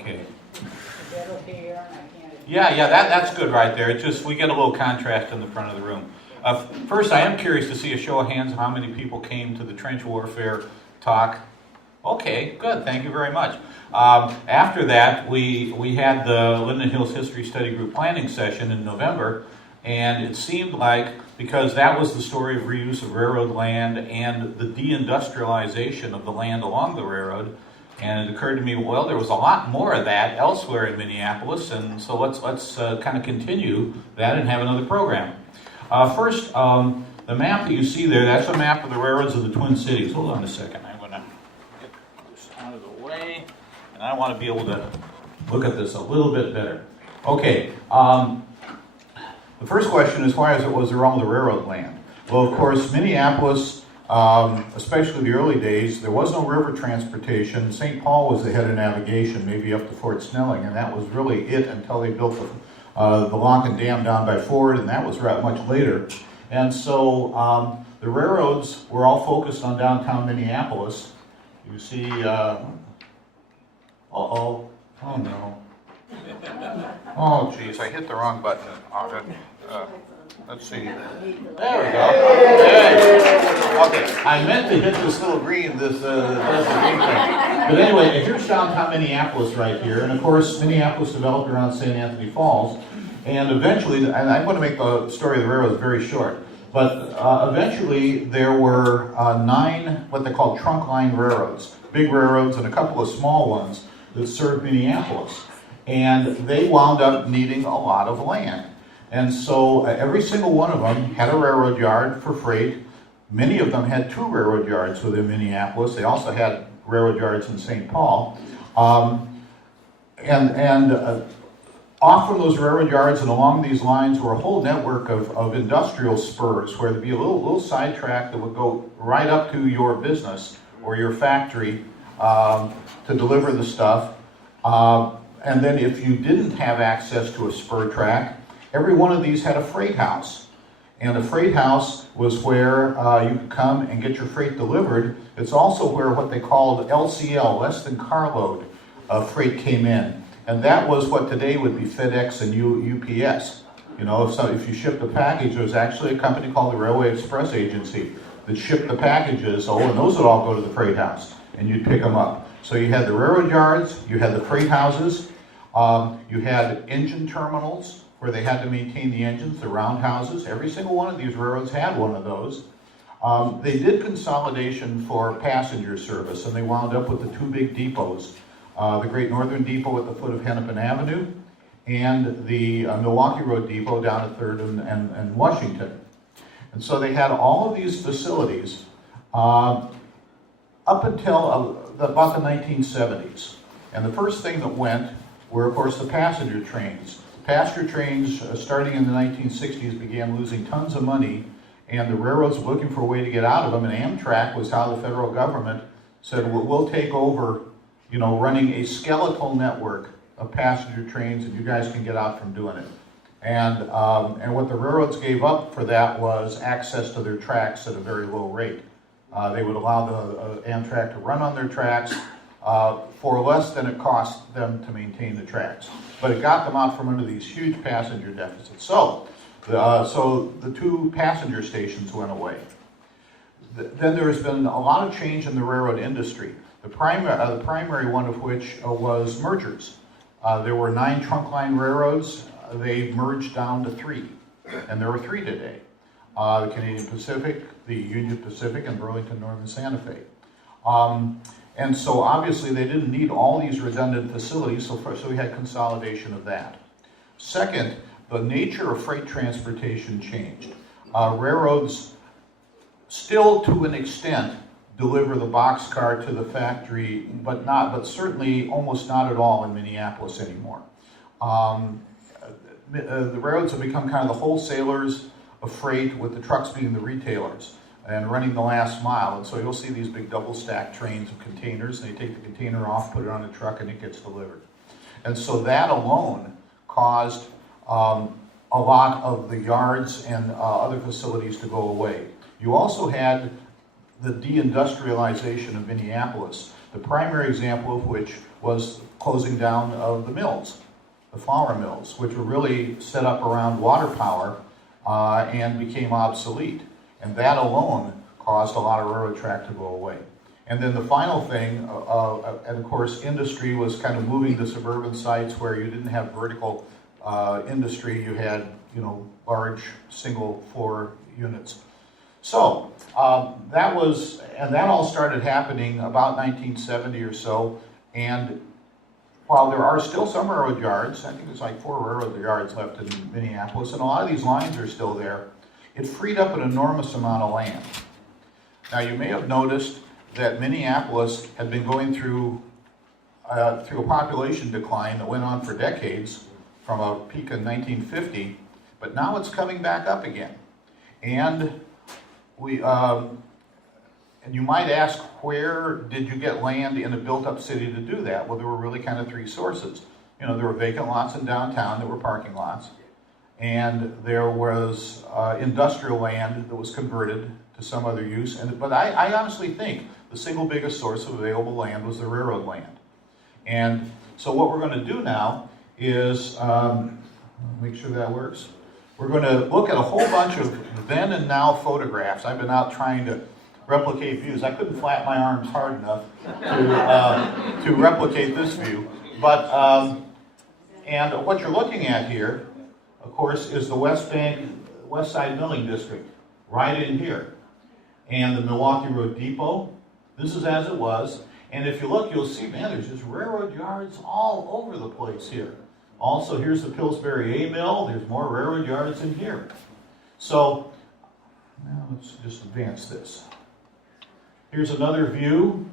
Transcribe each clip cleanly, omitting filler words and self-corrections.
Okay. Is that okay, Aaron? I can't. Yeah, that's good right there. It's just, we get a little contrast in the front of the room. First, I am curious to see a show of hands of how many people came to the trench warfare talk. Okay, good, thank you very much. After that, we had the Linden Hills History Study Group planning session in November, and it seemed like, because that was the story of reuse of railroad land and the deindustrialization of the land along the railroad, and it occurred to me, well, there was a lot more of that elsewhere in Minneapolis, and so let's kind of continue that and have another program. First, the map that you see there, that's a map of the railroads of the Twin Cities. Hold on a second, I'm going to get this out of the way, and I want to be able to look at this a little bit better. Okay, the first question is, why was there all the railroad land? Well, of course, Minneapolis, especially the early days, there was no river transportation. St. Paul was the head of navigation, maybe up to Fort Snelling, and that was really it until they built the lock and dam down by Ford, and that was much later. And so the railroads were all focused on downtown Minneapolis. You see, oh no. Oh geez, I hit the wrong button. Let's see. There we go. Hey. Okay, I meant to hit this little green, this green thing. But anyway, here's downtown Minneapolis right here, and of course Minneapolis developed around St. Anthony Falls, and eventually, and I'm going to make the story of the railroads very short, but eventually there were 9 what they call trunk line railroads, big railroads and a couple of small ones that served Minneapolis, and they wound up needing a lot of land. And so every single one of them had a railroad yard for freight. Many of them had 2 railroad yards within Minneapolis. They also had railroad yards in St. Paul. Off from those railroad yards and along these lines were a whole network of industrial spurs where there'd be a little sidetrack that would go right up to your business or your factory to deliver the stuff. And then if you didn't have access to a spur track, every one of these had a freight house. And a freight house was where you could come and get your freight delivered. It's also where what they called LCL, less than carload, freight came in. And that was what today would be FedEx and UPS. You know, if you shipped a package, there was actually a company called the Railway Express Agency that shipped the packages, and those would all go to the freight house, and you'd pick them up. So you had the railroad yards, you had the freight houses, you had engine terminals, where they had to maintain the engines, the roundhouses. Every single one of these railroads had one of those. They did consolidation for passenger service, and they wound up with the 2 big depots, the Great Northern Depot at the foot of Hennepin Avenue, and the Milwaukee Road Depot down at 3rd and Washington. And so they had all of these facilities up until about the 1970s. And the first thing that went were, of course, the passenger trains. Passenger trains, starting in the 1960s, began losing tons of money, and the railroads were looking for a way to get out of them, and Amtrak was how the federal government said, we'll take over, you know, running a skeletal network of passenger trains, and you guys can get out from doing it. And what the railroads gave up for that was access to their tracks at a very low rate. They would allow the Amtrak to run on their tracks for less than it cost them to maintain the tracks. But it got them out from under these huge passenger deficits. So the 2 passenger stations went away. Then there has been a lot of change in the railroad industry. The primary one of which was mergers. There were 9 trunk line railroads. They merged down to 3, and there were 3 today. The Canadian Pacific, the Union Pacific, and Burlington Northern Santa Fe. And so obviously they didn't need all these redundant facilities, so we had consolidation of that. Second, the nature of freight transportation changed. Railroads still, to an extent, deliver the boxcar to the factory, but certainly almost not at all in Minneapolis anymore. The railroads have become kind of the wholesalers of freight, with the trucks being the retailers and running the last mile. And so you'll see these big double stacked trains of containers, and they take the container off, put it on a truck, and it gets delivered. And so that alone caused a lot of the yards and other facilities to go away. You also had the deindustrialization of Minneapolis, the primary example of which was closing down of the mills, the flour mills, which were really set up around water power and became obsolete. And that alone caused a lot of railroad track to go away. And then the final thing, and of course industry was kind of moving to suburban sites where you didn't have vertical industry, you had, you know, large single floor units. So that all started happening about 1970 or so, and while there are still some railroad yards, I think there's like 4 railroad yards left in Minneapolis, and a lot of these lines are still there, it freed up an enormous amount of land. Now you may have noticed that Minneapolis had been going through a population decline that went on for decades from a peak in 1950, but now it's coming back up again. And and you might ask, where did you get land in a built-up city to do that? Well, there were really kind of 3 sources. You know, there were vacant lots in downtown that were parking lots, and there was industrial land that was converted to some other use. But I honestly think the single biggest source of available land was the railroad land. And so what we're going to do now is, make sure that works. We're going to look at a whole bunch of then and now photographs. I've been out trying to replicate views. I couldn't flap my arms hard enough to replicate this view. But, and what you're looking at here, of course, is the West Side Milling District, right in here. And the Milwaukee Road Depot, this is as it was. And if you look, you'll see, man, there's just railroad yards all over the place here. Also, here's the Pillsbury A Mill. There's more railroad yards in here. So, now let's just advance this. Here's another view,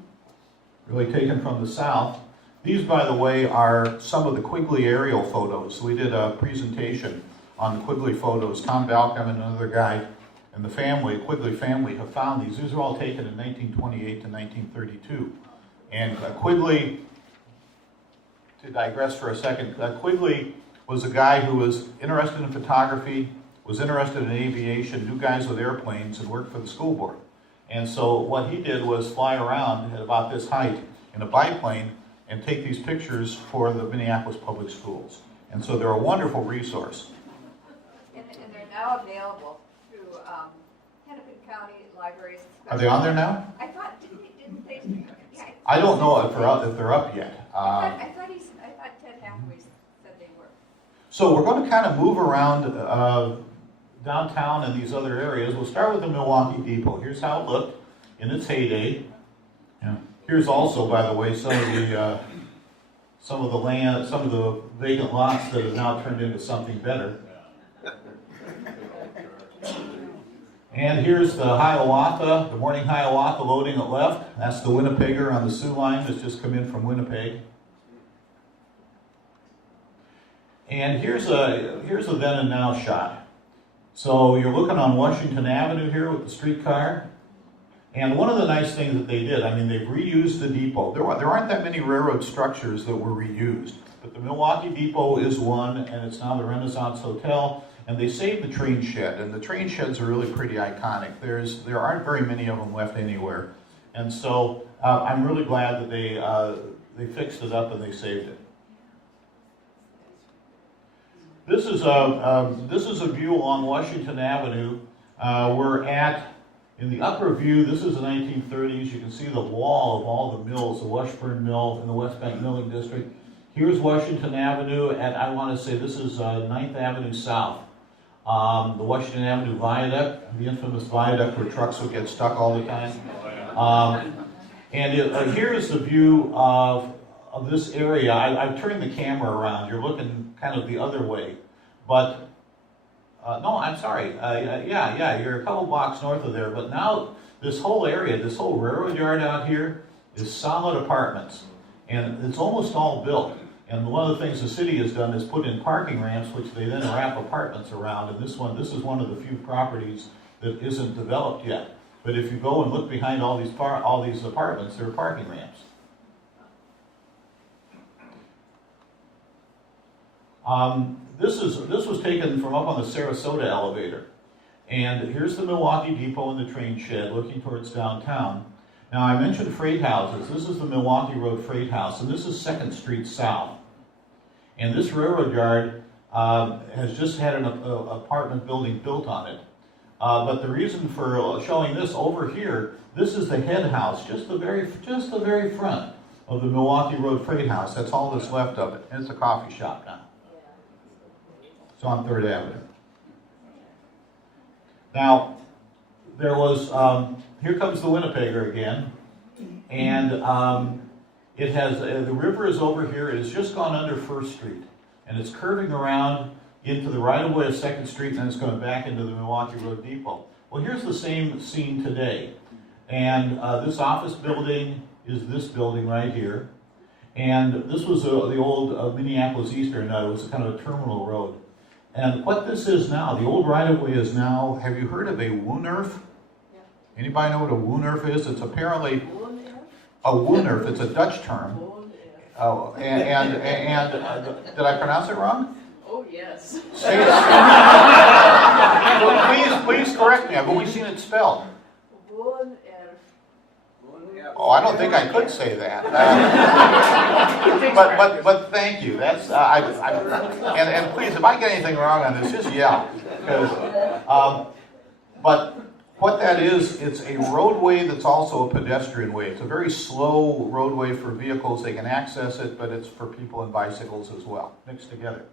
really taken from the south. These, by the way, are some of the Quigley aerial photos. We did a presentation on the Quigley photos. Tom Balcom and another guy and the family, Quigley family, have found these. These are all taken in 1928 to 1932. And Quigley, to digress for a second, Quigley was a guy who was interested in photography, was interested in aviation, knew guys with airplanes, and worked for the school board. And so what he did was fly around at about this height in a biplane and take these pictures for the Minneapolis Public Schools. And so they're a wonderful resource. And they're now available through Hennepin County Libraries. Are they on there now? I thought, didn't they? Yeah, I don't know if they're up yet. I thought Ted Hathaway said they were. So we're going to kind of move around downtown and these other areas. We'll start with the Milwaukee Depot. Here's how it looked in its heyday. Yeah. Here's also, by the way, some of the land, some of the vacant lots that have now turned into something better. And here's the Hiawatha, the morning Hiawatha loading at left. That's the Winnipegger on the Sioux line that's just come in from Winnipeg. And here's a then and now shot. So you're looking on Washington Avenue here with the streetcar. And one of the nice things that they did, I mean, they've reused the depot. There aren't that many railroad structures that were reused. But the Milwaukee Depot is one, and it's now the Renaissance Hotel. And they saved the train shed, and the train sheds are really pretty iconic. There aren't very many of them left anywhere. And so I'm really glad that they fixed it up and they saved it. This is a view along Washington Avenue. We're in the upper view, this is the 1930s. You can see the wall of all the mills, the Washburn Mill and the West Bank Milling District. Here's Washington Avenue, and I want to say this is 9th Avenue South. The Washington Avenue Viaduct, the infamous viaduct where trucks would get stuck all the time. Here's the view of this area. I've turned the camera around. You're looking kind of the other way. But, no, I'm sorry. Yeah, you're a couple blocks north of there. But now this whole area, this whole railroad yard out here is solid apartments. And it's almost all built. And one of the things the city has done is put in parking ramps, which they then wrap apartments around. And this is one of the few properties that isn't developed yet. But if you go and look behind all these apartments, there are parking ramps. This was taken from up on the Sarasota elevator. And here's the Milwaukee Depot and the train shed looking towards downtown. Now, I mentioned freight houses. This is the Milwaukee Road Freight House, and this is 2nd Street South. And this railroad yard has just had an apartment building built on it. But the reason for showing this over here, this is the head house, just the very front of the Milwaukee Road Freight House. That's all that's left of it. And it's a coffee shop now. It's on 3rd Avenue. Now, there was, here comes the Winnipegger again, and it has, the river is over here. It has just gone under 1st Street, and it's curving around into the right-of-way of 2nd Street, and then it's going back into the Milwaukee Road Depot. Well, here's the same scene today, and this office building is this building right here, and this was the old Minneapolis Eastern. It was kind of a terminal road. And what this is now, the old right-of-way is now, have you heard of a Woonerf? Yeah. Anybody know what a Woonerf is? It's apparently a Woonerf. It's a Dutch term. Oh, and did I pronounce it wrong? Oh, yes. Say it. Well, please correct me. I've only seen it spelled. Oh, I don't think I could say that. But thank you. That's and please, if I get anything wrong on this, just yell. But what that is, it's a roadway that's also a pedestrian way. It's a very slow roadway for vehicles. They can access it, but it's for people and bicycles as well, mixed together.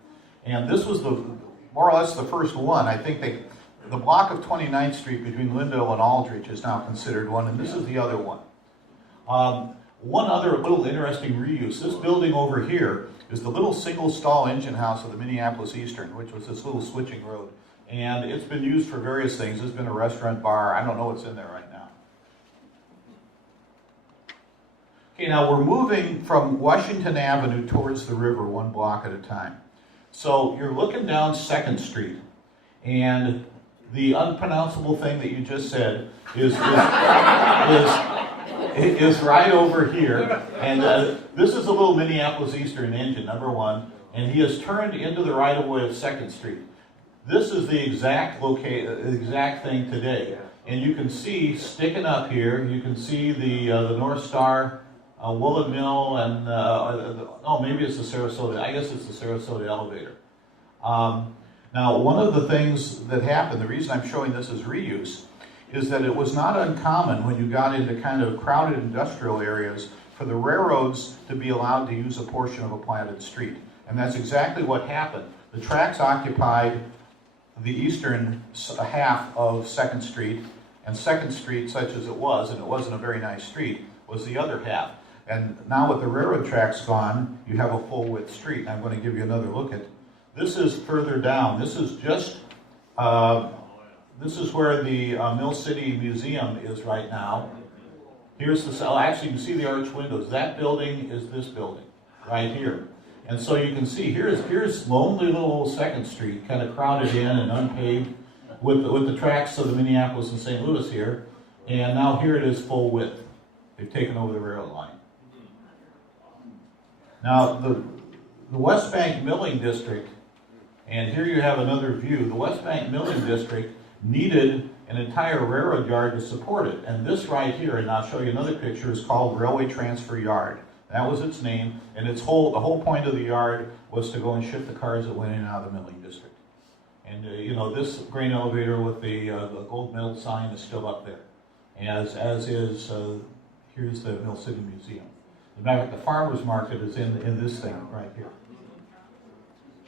And this was more or less the first one. I think the block of 29th Street between Linden and Aldrich is now considered one, and this is the other one. One other little interesting reuse, this building over here is the little single stall engine house of the Minneapolis Eastern, which was this little switching road. And it's been used for various things. It's been a restaurant, bar. I don't know what's in there right now. Okay, now we're moving from Washington Avenue towards the river 1 block at a time. So you're looking down 2nd Street, and the unpronounceable thing that you just said is right over here, and this is a little Minneapolis Eastern engine, number 1, and he has turned into the right-of-way of 2nd Street. This is the exact thing today, and you can see sticking up here, you can see the North Star Woolen Mill, and maybe it's the Sarasota. I guess it's the Sarasota elevator. Now, one of the things that happened, the reason I'm showing this as reuse, is that it was not uncommon when you got into kind of crowded industrial areas for the railroads to be allowed to use a portion of a platted street. And that's exactly what happened. The tracks occupied the eastern half of 2nd Street, and 2nd Street, such as it was, and it wasn't a very nice street, was the other half. And now with the railroad tracks gone, you have a full-width street. I'm going to give you another look at. This is further down. This is just this is where the Mill City Museum is right now. Here's actually you can see the arch windows. That building is this building right here. And so you can see here's lonely little old 2nd Street, kind of crowded in and unpaved with the tracks of the Minneapolis and St. Louis here. And now here it is full width. They've taken over the railroad line. Now the West Bank Milling District, and here you have another view. The West Bank Milling District needed an entire railroad yard to support it. And this right here, and I'll show you another picture, is called Railway Transfer Yard. That was its name, and the whole point of the yard was to go and ship the cars that went in and out of the milling district. And this grain elevator with the gold medal sign is still up there, as is here's the Mill City Museum. As a matter of fact, the farmers market is in this thing right here.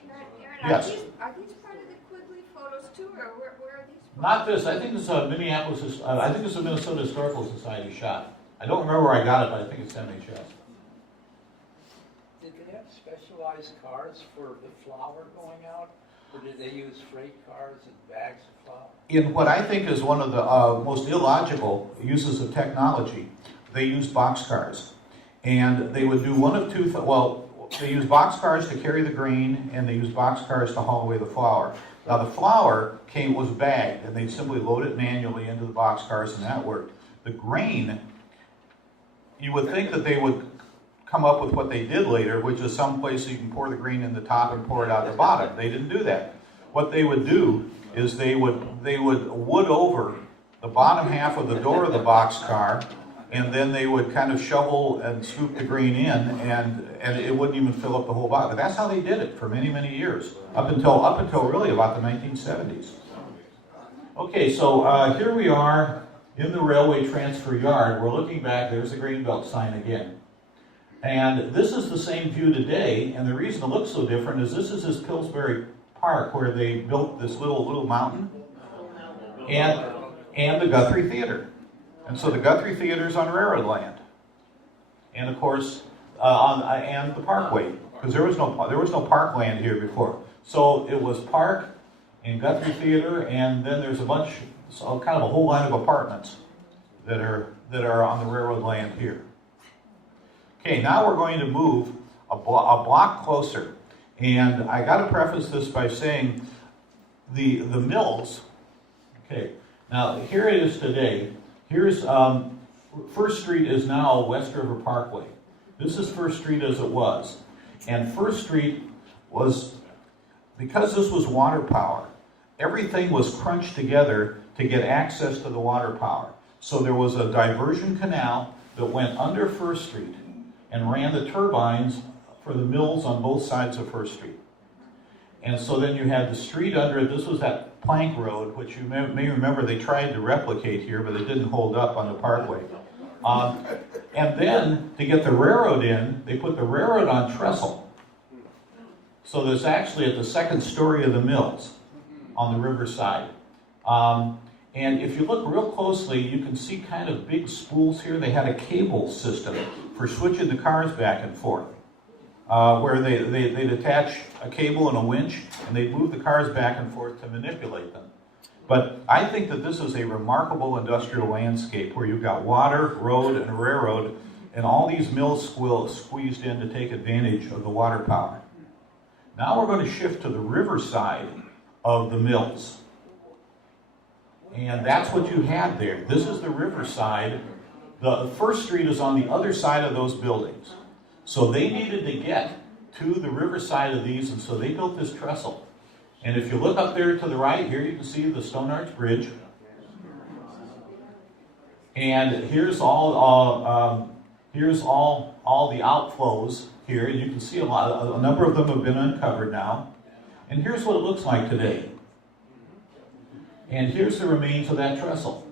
Aaron, Yes. Are these part of the Quigley photos too, or where are these from? Not this. I think this is a Minneapolis. I think it's a Minnesota Historical Society shot. I don't remember where I got it, but I think it's MHS. Did they have specialized cars for the flour going out, or did they use freight cars and bags of flour? In what I think is one of the most illogical uses of technology, they used boxcars. And they would do one of two they used boxcars to carry the grain, and they used boxcars to haul away the flour. Now the flour was bagged, and they'd simply load it manually into the boxcars, and that worked. The grain, you would think that they would come up with what they did later, which is some place you can pour the grain in the top and pour it out the bottom. They didn't do that. What they would do is they would wood over the bottom half of the door of the boxcar, and then they would kind of shovel and scoop the grain in, and it wouldn't even fill up the whole box. But that's how they did it for many, many years, up until really about the 1970s. Okay, so here we are in the railway transfer yard. We're looking back. There's the grain belt sign again. And this is the same view today, and the reason it looks so different is this Pillsbury Park where they built this little mountain, and the Guthrie Theater. And so the Guthrie Theater is on railroad land, and of course, and the Parkway, because there was no parkland here before. So it was Park and Guthrie Theater, and then there's kind of a whole line of apartments that are on the railroad land here. Okay, now we're going to move a block closer, and I got to preface this by saying the mills. Okay, now here it is today. Here's First Street is now West River Parkway. This is First Street as it was, and First Street was, because this was water power, everything was crunched together to get access to the water power. So there was a diversion canal that went under First Street and ran the turbines for the mills on both sides of First Street. And so then you had the street under it. This was that plank road, which you may remember they tried to replicate here, but it didn't hold up on the Parkway. And then, to get the railroad in, they put the railroad on trestle. So there's actually at the second story of the mills on the riverside. And if you look real closely, you can see kind of big spools here. They had a cable system for switching the cars back and forth, where they'd attach a cable and a winch, and they'd move the cars back and forth to manipulate them. But I think that this is a remarkable industrial landscape where you've got water, road, and railroad, and all these mills squeezed in to take advantage of the water power. Now we're going to shift to the riverside of the mills. And that's what you had there. This is the riverside. The First Street is on the other side of those buildings. So they needed to get to the riverside of these, and so they built this trestle. And if you look up there to the right, here you can see the Stone Arch Bridge. And here's all the outflows here. And you can see a number of them have been uncovered now. And here's what it looks like today. And here's the remains of that trestle.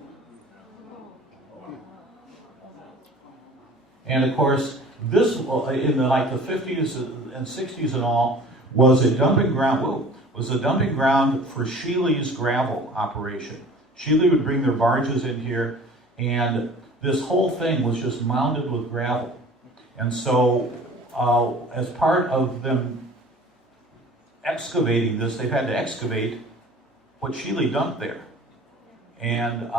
And of course, this, in the 50s and 60s and all, was a dumping ground. For Sheely's gravel operation. Sheely would bring their barges in here, and this whole thing was just mounded with gravel. And so, as part of them excavating this, they've had to excavate what Sheely dumped there. And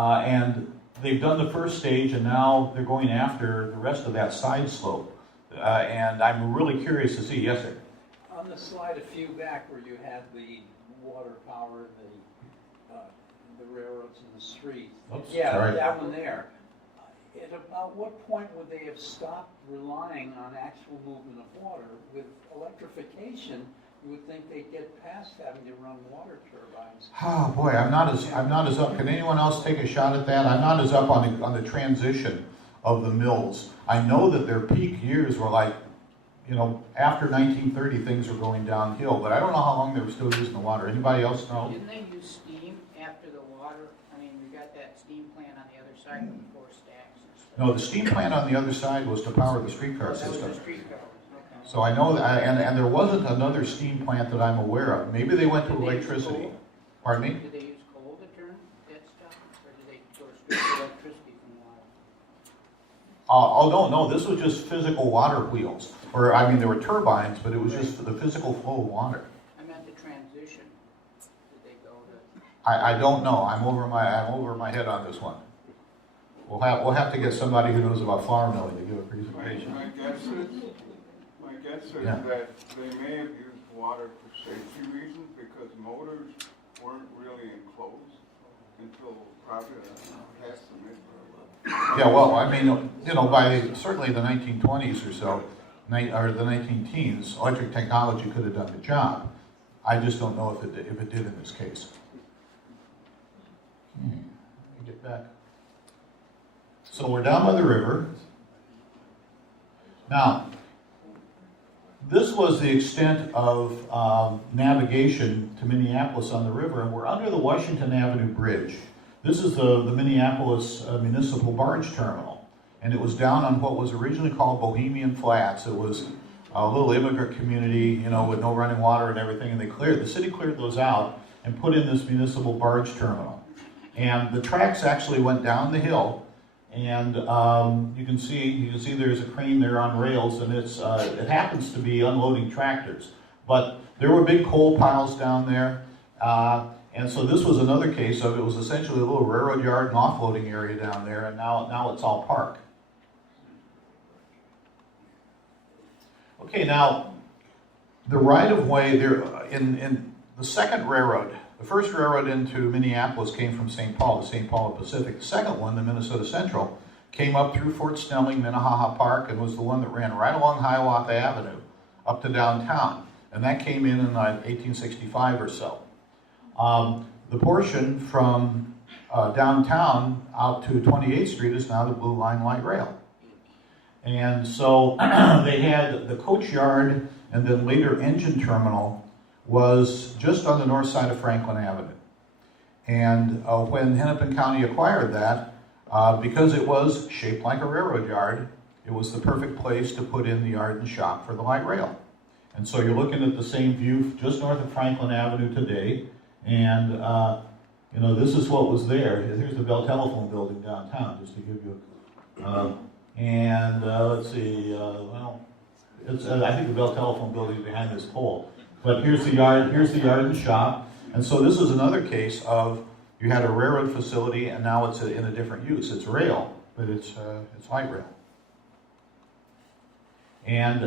they've done the first stage, and now they're going after the rest of that side slope. And I'm really curious to see. Yes, sir? On the slide a few back where you had the water power, the railroads and the streets. Oops, yeah, sorry. That one there. At about what point would they have stopped relying on actual movement of water? With electrification, you would think they'd get past having to run water turbines. Oh boy, I'm not as up. Can anyone else take a shot at that? I'm not as up on the transition of the mills. I know that their peak years were like, after 1930 things were going downhill, but I don't know how long they were still using the water. Anybody else know? Didn't they use steam after the water? I mean, we got that steam plant on the other side with the 4 stacks and stuff. No, the steam plant on the other side was to power the streetcar That was system. the streetcar. Okay. So I know that, and there wasn't another steam plant that I'm aware of. Maybe they went to Did they use electricity. coal? Pardon me? Did they use coal to turn that stuff, or did they go straight to electricity from water? No, this was just physical water wheels. There were turbines, but it was just the physical flow of water. I meant the transition. Did they go to? I don't know. I'm over my head on this one. We'll have to get somebody who knows about farm milling to give a presentation. My guess is Yeah. that they may have used water for safety reasons because motors weren't really enclosed until probably past the mid. Yeah, well, by certainly the 1920s or so, or the 19-teens, electric technology could have done the job. I just don't know if it did in this case. Let me get back. So we're down by the river. Now, this was the extent of navigation to Minneapolis on the river, and we're under the Washington Avenue Bridge. This is the Minneapolis Municipal Barge Terminal, and it was down on what was originally called Bohemian Flats. It was a little immigrant community, you know, with no running water and everything, and the city cleared those out and put in this municipal barge terminal. And the tracks actually went down the hill, and you can see there's a crane there on rails, and it happens to be unloading tractors. But there were big coal piles down there, and so this was another case of it was essentially a little railroad yard and offloading area down there, and now it's all park. Okay, now the right-of-way there in the second railroad. The first railroad into Minneapolis came from St. Paul, the St. Paul Pacific. The second one, the Minnesota Central, came up through Fort Snelling, Minnehaha Park, and was the one that ran right along Hiawatha Avenue up to downtown. And that came in 1865 or so. The portion from downtown out to 28th Street is now the Blue Line Light Rail. And so they had the coach yard and then later engine terminal was just on the north side of Franklin Avenue. And when Hennepin County acquired that, because it was shaped like a railroad yard, it was the perfect place to put in the yard and shop for the light rail. And so you're looking at the same view just north of Franklin Avenue today, and you know, this is what was there. Here's the Bell Telephone Building downtown, just to give you let's see, well, I think the Bell Telephone Building is behind this pole. But here's the yard and shop. And so this is another case of you had a railroad facility and now it's in a different use. It's rail, but it's light rail. And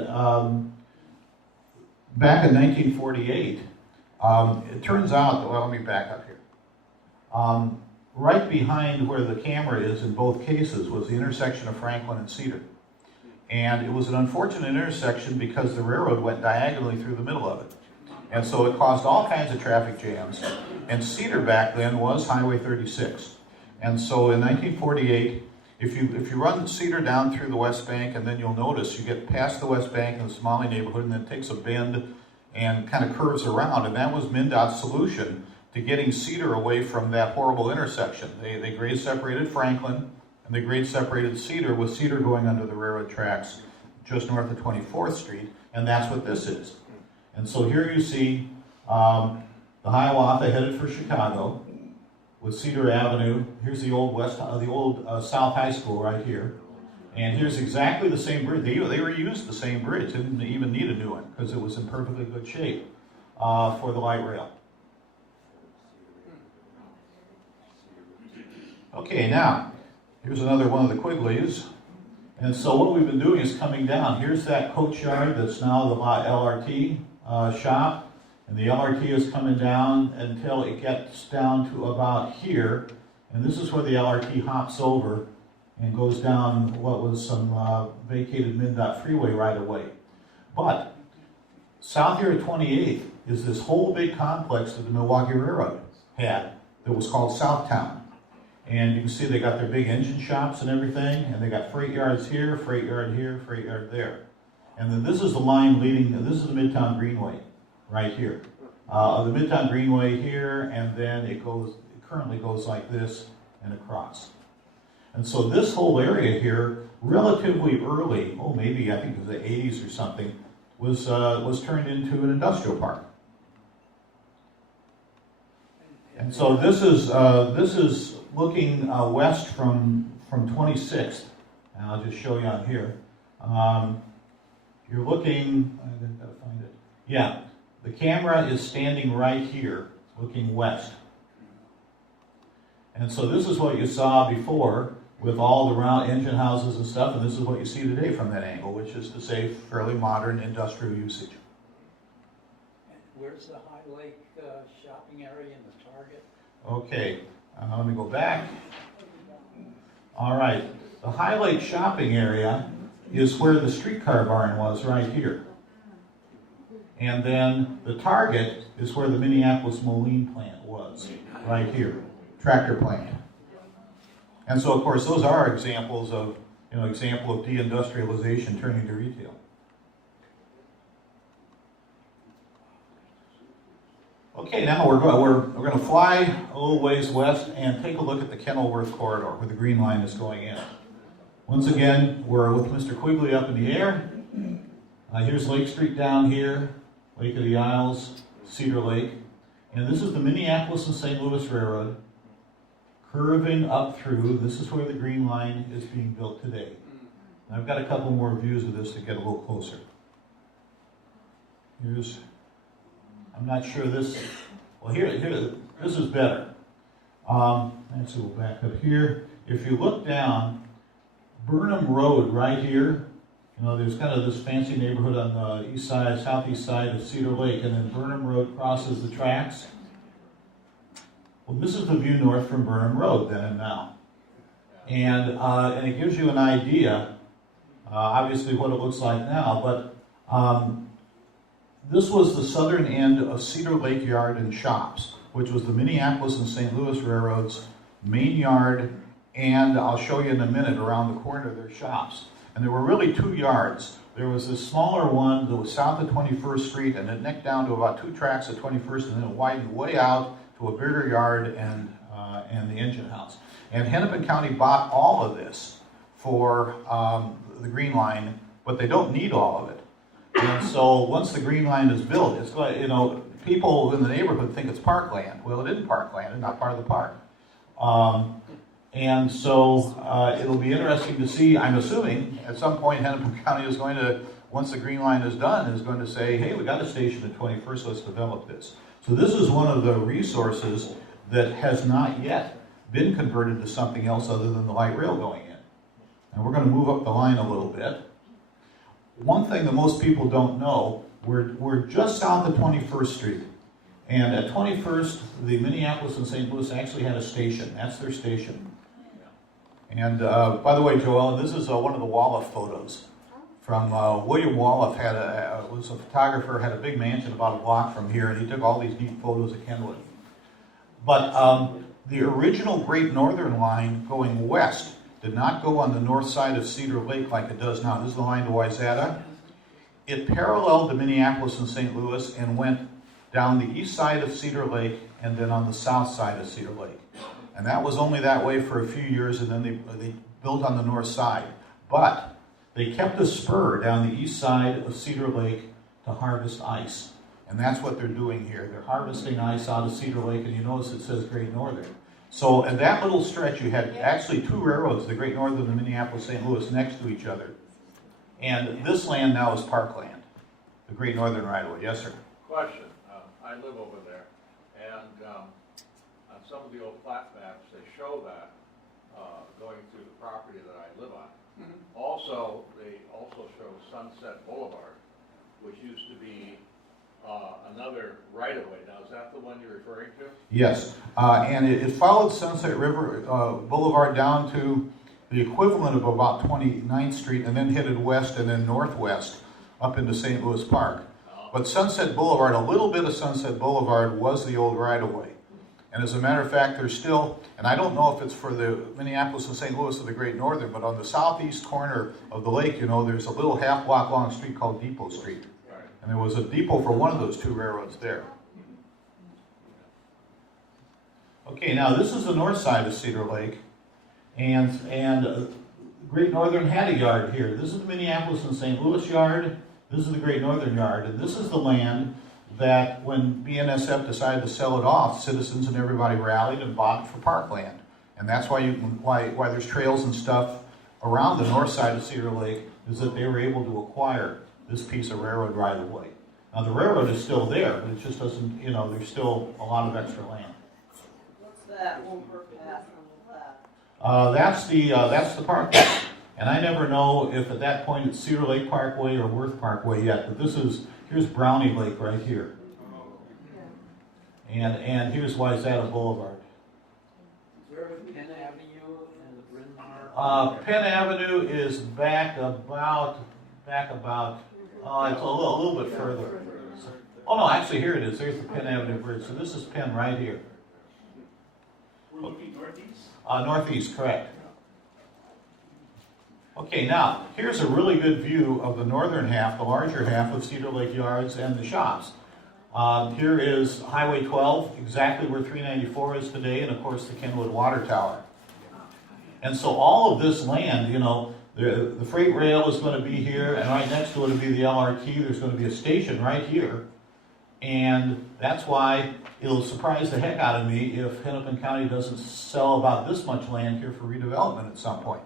back in 1948, it turns out, well, let me back up here. Right behind where the camera is in both cases was the intersection of Franklin and Cedar. And it was an unfortunate intersection because the railroad went diagonally through the middle of it. And so it caused all kinds of traffic jams. And Cedar back then was Highway 36. And so in 1948, if you run Cedar down through the West Bank, and then you'll notice you get past the West Bank in the Somali neighborhood, and then it takes a bend and kind of curves around. And that was MnDOT's solution to getting Cedar away from that horrible intersection. They grade separated Franklin, and they grade separated Cedar, with Cedar going under the railroad tracks just north of 24th Street, and that's what this is. And so here you see the Hiawatha headed for Chicago with Cedar Avenue. Here's the old South High School right here. And here's exactly the same bridge. They reused the same bridge. They didn't even need a new one because it was in perfectly good shape for the light rail. Okay, now, here's another one of the Quigleys. And so what we've been doing is coming down. Here's that coach yard that's now the LRT shop. And the LRT is coming down until it gets down to about here. And this is where the LRT hops over and goes down what was some vacated MnDOT freeway right away. But south here at 28th is this whole big complex that the Milwaukee Railroad had that was called Southtown. And you can see they got their big engine shops and everything, and they got freight yards here, freight yard here, freight yard there. And then this is the line leading, this is the Midtown Greenway right here. The Midtown Greenway here, and then it currently goes like this and across. And so this whole area here, relatively early, maybe I think it was the 80s or something, was turned into an industrial park. And so this is looking west from 26th, and I'll just show you on here. You're looking, I've got to find it. Yeah, the camera is standing right here, looking west. And so this is what you saw before with all the round engine houses and stuff, and this is what you see today from that angle, which is to say fairly modern industrial usage. And where's the High Lake shopping area and the Target? Okay, let me go back. All right, the High Lake shopping area is where the streetcar barn was right here. And then the Target is where the Minneapolis Moline plant was, right here. tractor plant. And so, of course, those are examples of, example of deindustrialization turning to retail. Okay, now we're going to fly a little ways west and take a look at the Kenilworth Corridor, where the green line is going in. Once again, we're with Mr. Quigley up in the air. Here's Lake Street down here, Lake of the Isles, Cedar Lake. And this is the Minneapolis and St. Louis Railroad, curving up through. This is where the green line is being built today. And I've got a couple more views of this to get a little closer. Here's, I'm not sure this, well here, this is better. Let's go back up here. If you look down, Burnham Road right here, there's kind of this fancy neighborhood on the east side, southeast side of Cedar Lake, and then Burnham Road crosses the tracks. Well, this is the view north from Burnham Road then and now. And it gives you an idea, obviously, what it looks like now, but this was the southern end of Cedar Lake Yard and Shops, which was the Minneapolis and St. Louis Railroad's main yard, and I'll show you in a minute around the corner of their shops. And there were really two yards. There was this smaller one that was south of 21st Street, and it necked down to about 2 tracks at 21st, and then it widened way out to a bigger yard and the engine house. And Hennepin County bought all of this for the Green Line, but they don't need all of it. And so once the Green Line is built, it's going, people in the neighborhood think it's parkland. Well, it isn't parkland, it's not part of the park. And so it'll be interesting to see, I'm assuming, at some point Hennepin County is going to, once the Green Line is done, is going to say, hey, we got a station at 21st, let's develop this. So this is one of the resources that has not yet been converted to something else other than the light rail going in. And we're going to move up the line a little bit. One thing that most people don't know, we're just south of 21st Street. And at 21st, the Minneapolis and St. Louis actually had a station. That's their station. And by the way, Joelle, this is one of the Wolof photos from William Wolof. Was a photographer, had a big mansion about a block from here, and he took all these neat photos of Kenwood. But the original Great Northern Line going west did not go on the north side of Cedar Lake like it does now. This is the line to Wayzata. It paralleled the Minneapolis and St. Louis and went down the east side of Cedar Lake and then on the south side of Cedar Lake. And that was only that way for a few years, and then they built on the north side. But they kept a spur down the east side of Cedar Lake to harvest ice. And that's what they're doing here. They're harvesting ice out of Cedar Lake, and you notice it says Great Northern. So in that little stretch, you had actually 2 railroads, the Great Northern and the Minneapolis-St. Louis, next to each other. And this land now is parkland, the Great Northern right-of-way. Yes, sir? Question. I live over there, and on some of the old plat maps, they show that going through the property that I live on. Mm-hmm. Also, they also show Sunset Boulevard, which used to be another right-of-way. Now, is that the one you're referring to? Yes, and it followed Sunset River Boulevard down to the equivalent of about 29th Street, and then headed west and then northwest up into St. Louis Park. But Sunset Boulevard, a little bit of Sunset Boulevard was the old right-of-way. And as a matter of fact, there's still, and I don't know if it's for the Minneapolis and St. Louis or the Great Northern, but on the southeast corner of the lake, there's a little half-block long street called Depot Street. And there was a depot for one of those 2 railroads there. Okay, now this is the north side of Cedar Lake, and Great Northern had a yard here. This is the Minneapolis and St. Louis yard. This is the Great Northern yard, and this is the land that when BNSF decided to sell it off, citizens and everybody rallied and bought for parkland. And that's why why there's trails and stuff around the north side of Cedar Lake, is that they were able to acquire this piece of railroad right of way. Now the railroad is still there, but it just doesn't, there's still a lot of extra land. What's that over path on the left? That's the parkway. And I never know if at that point it's Cedar Lake Parkway or Worth Parkway yet, but here's Brownie Lake right here. And here's Wayzata Boulevard. Where was Penn Avenue and the Bryn Mawr? Penn Avenue is back about, it's a little bit further. Oh no, actually here it is. There's the Penn Avenue Bridge. So this is Penn right here. We're looking northeast? Northeast, correct. Okay, now, here's a really good view of the northern half, the larger half of Cedar Lake Yards and the shops. Here is Highway 12, exactly where 394 is today, and of course the Kenwood Water Tower. And so all of this land, you know, the freight rail is going to be here, and right next to it will be the LRT. There's going to be a station right here. And that's why it'll surprise the heck out of me if Hennepin County doesn't sell about this much land here for redevelopment at some point.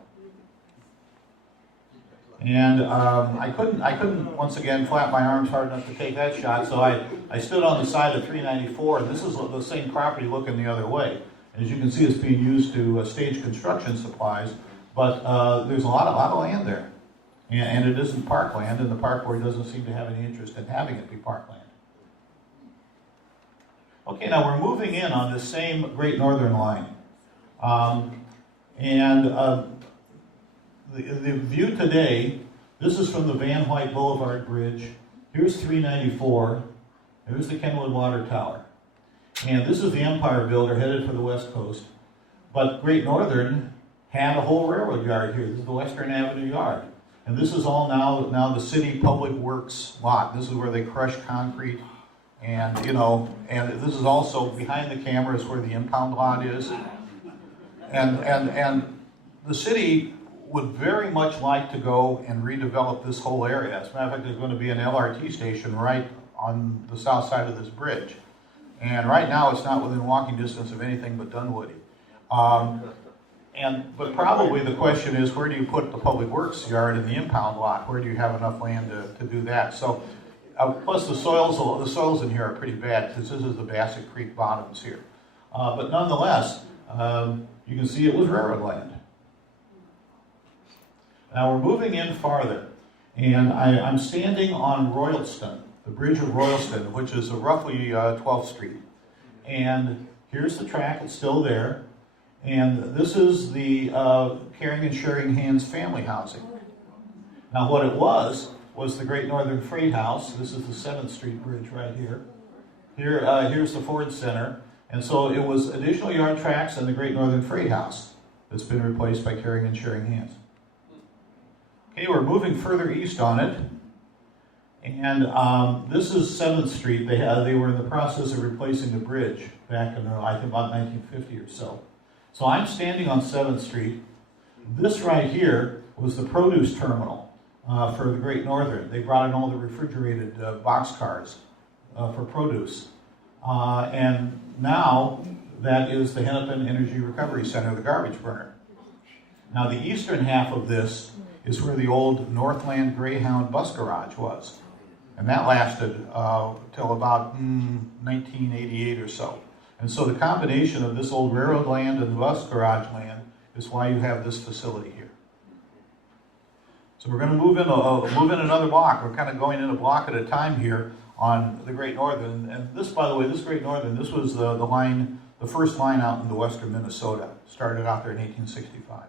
And I couldn't once again flap my arms hard enough to take that shot, so I stood on the side of 394, and this is the same property looking the other way. As you can see, it's being used to stage construction supplies, but there's a lot of land there. And it isn't parkland, and the park board doesn't seem to have any interest in having it be parkland. Okay, now we're moving in on this same Great Northern line. The view today, this is from the Van White Boulevard Bridge. Here's 394. There's the Kenwood Water Tower. And this is the Empire Builder headed for the West Coast. But Great Northern had a whole railroad yard here. This is the Western Avenue Yard. And this is all now the city public works lot. This is where they crush concrete. And, you know, and this is also behind the camera is where the impound lot is. And the city would very much like to go and redevelop this whole area. As a matter of fact, there's going to be an LRT station right on the south side of this bridge. And right now, it's not within walking distance of anything but Dunwoody. But probably the question is, where do you put the public works yard in the impound lot? Where do you have enough land to do that? So, plus the soils in here are pretty bad because this is the Bassett Creek bottoms here. But nonetheless, you can see it was railroad land. Now we're moving in farther, and I'm standing on Royalston, the bridge of Royalston, which is roughly 12th Street. And here's the track, it's still there. And this is the Caring and Sharing Hands family housing. Now what it was the Great Northern Freight House. This is the 7th Street Bridge right here. Here's the Ford Center. And so it was additional yard tracks and the Great Northern Freight House that's been replaced by Caring and Sharing Hands. Okay, we're moving further east on it. And this is 7th Street. They were in the process of replacing the bridge back in, I think, about 1950 or so. So I'm standing on 7th Street. This right here was the produce terminal for the Great Northern. They brought in all the refrigerated boxcars for produce. And now that is the Hennepin Energy Recovery Center, the garbage burner. Now the eastern half of this is where the old Northland Greyhound bus garage was. And that lasted till about 1988 or so. And so the combination of this old railroad land and the bus garage land is why you have this facility here. So we're going to move in another block. We're kind of going in a block at a time here on the Great Northern. And this, by the way, this Great Northern, this was the first line out into western Minnesota. Started out there in 1865.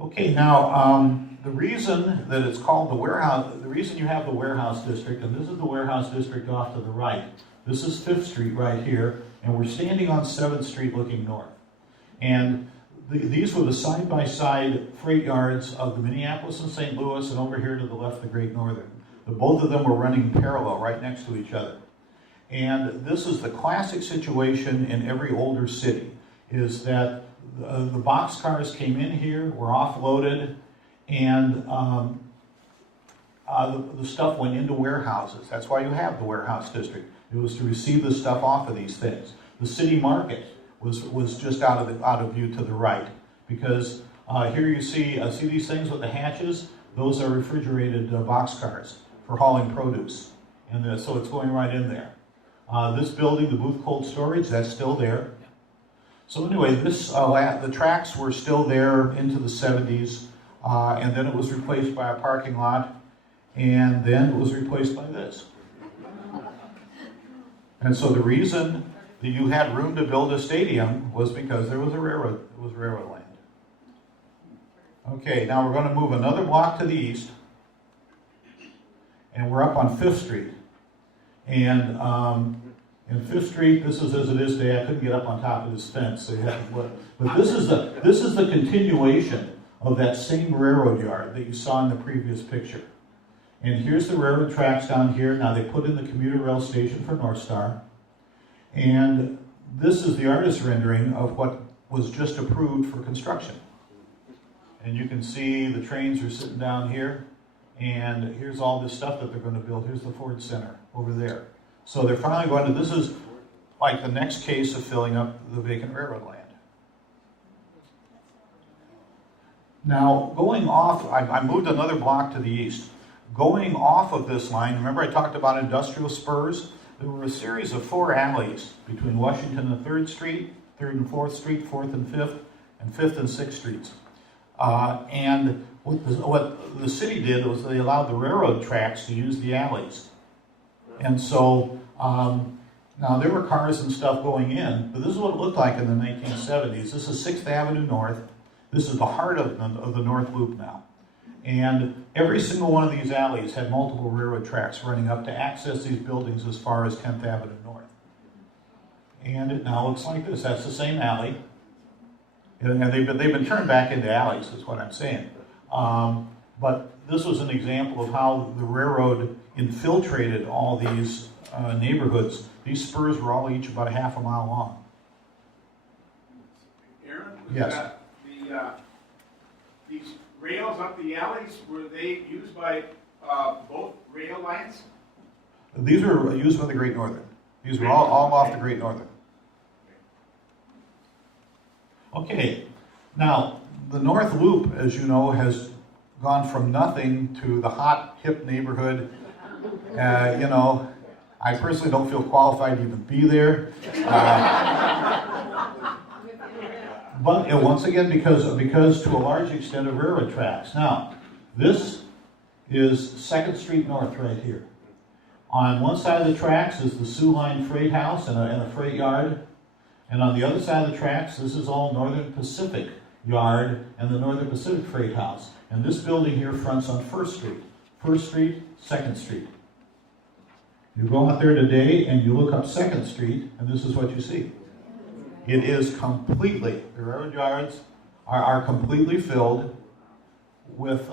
Okay, now the reason that it's called the warehouse, the reason you have the warehouse district, and this is the warehouse district off to the right. This is 5th Street right here, and we're standing on 7th Street looking north. And these were the side-by-side freight yards of the Minneapolis and St. Louis, and over here to the left, the Great Northern. Both of them were running parallel right next to each other. And this is the classic situation in every older city, is that the boxcars came in here, were offloaded, and the stuff went into warehouses. That's why you have the warehouse district. It was to receive the stuff off of these things. The city market was just out of view to the right, because here you see these things with the hatches. Those are refrigerated boxcars for hauling produce, and so it's going right in there. This building, the Booth Cold Storage, that's still there. So anyway, the tracks were still there into the 70s, and then it was replaced by a parking lot, and then it was replaced by this. And so the reason that you had room to build a stadium was because there was railroad land. Okay, now we're going to move another block to the east, and we're up on 5th Street. And And Fifth Street, this is as it is today. I couldn't get up on top of this fence, so you have to look. But this is the continuation of that same railroad yard that you saw in the previous picture. And here's the railroad tracks down here. Now they put in the commuter rail station for North Star. And this is the artist's rendering of what was just approved for construction. And you can see the trains are sitting down here. And here's all this stuff that they're going to build. Here's the Ford Center over there. So they're finally going to, this is like the next case of filling up the vacant railroad land. Now, going off, I moved another block to the east. Going off of this line, remember I talked about industrial spurs? There were a series of 4 alleys between Washington and 3rd Street, 3rd and 4th Street, 4th and 5th, and 5th and 6th Streets. And what the city did was they allowed the railroad tracks to use the alleys. And so, now there were cars and stuff going in, but this is what it looked like in the 1970s. This is 6th Avenue North. This is the heart of the North Loop now. And every single one of these alleys had multiple railroad tracks running up to access these buildings as far as 10th Avenue North. And it now looks like this. That's the same alley. And they've been turned back into alleys, is what I'm saying. But this was an example of how the railroad infiltrated all these neighborhoods. These spurs were all each about a half a mile long. Aaron? Yes. These rails up the alleys, were they used by both rail lines? These were used by the Great Northern. These were all off the Great Northern. Okay, now the North Loop, as you know, has gone from nothing to the hot, hip neighborhood. You know, I personally don't feel qualified to even be there. But once again, because to a large extent of railroad tracks. Now, this is 2nd Street North right here. On one side of the tracks is the Sioux Line Freight House and a freight yard. And on the other side of the tracks, this is all Northern Pacific Yard and the Northern Pacific Freight House. And this building here fronts on 1st Street. 1st Street, 2nd Street. You go out there today and you look up 2nd Street, and this is what you see. It is completely, the railroad yards are completely filled with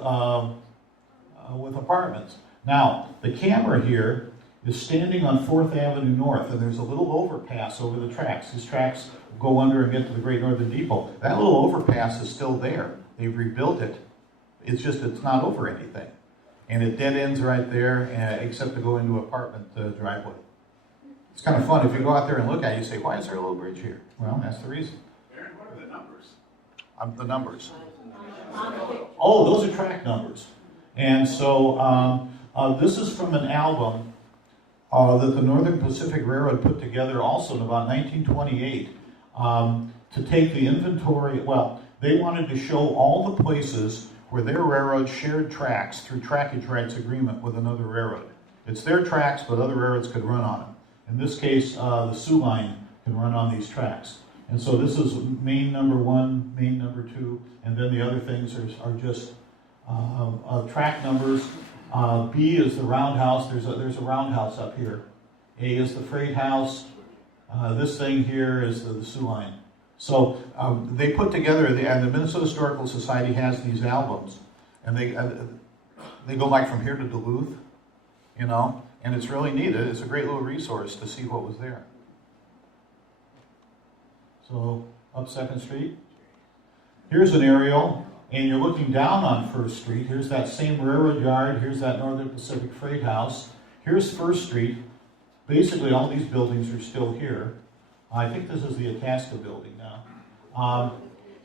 apartments. Now, the camera here is standing on 4th Avenue North, and there's a little overpass over the tracks. These tracks go under and get to the Great Northern Depot. That little overpass is still there. They've rebuilt it. It's just, it's not over anything. And it dead ends right there, except to go into apartment driveway. It's kind of fun. If you go out there and look at it, you say, why is there a little bridge here? Well, that's the reason. Aaron, what are the numbers? The numbers. Oh, those are track numbers. And so this is from an album that the Northern Pacific Railroad put together also in about 1928 to take the inventory. Well, they wanted to show all the places where their railroad shared tracks through trackage rights agreement with another railroad. It's their tracks, but other railroads could run on them. In this case, the Sioux Line can run on these tracks. And so this is main number 1, main number 2, and then the other things are just track numbers. B is the Roundhouse. There's a Roundhouse up here. A is the Freight House. This thing here is the Sioux Line. So they put together, and the Minnesota Historical Society has these albums, and they go like from here to Duluth, you know, and it's really neat. It's a great little resource to see what was there. So up 2nd Street. Here's an aerial, and you're looking down on 1st Street. Here's that same railroad yard. Here's that Northern Pacific Freight House. Here's 1st Street. Basically, all these buildings are still here. I think this is the Itasca building now.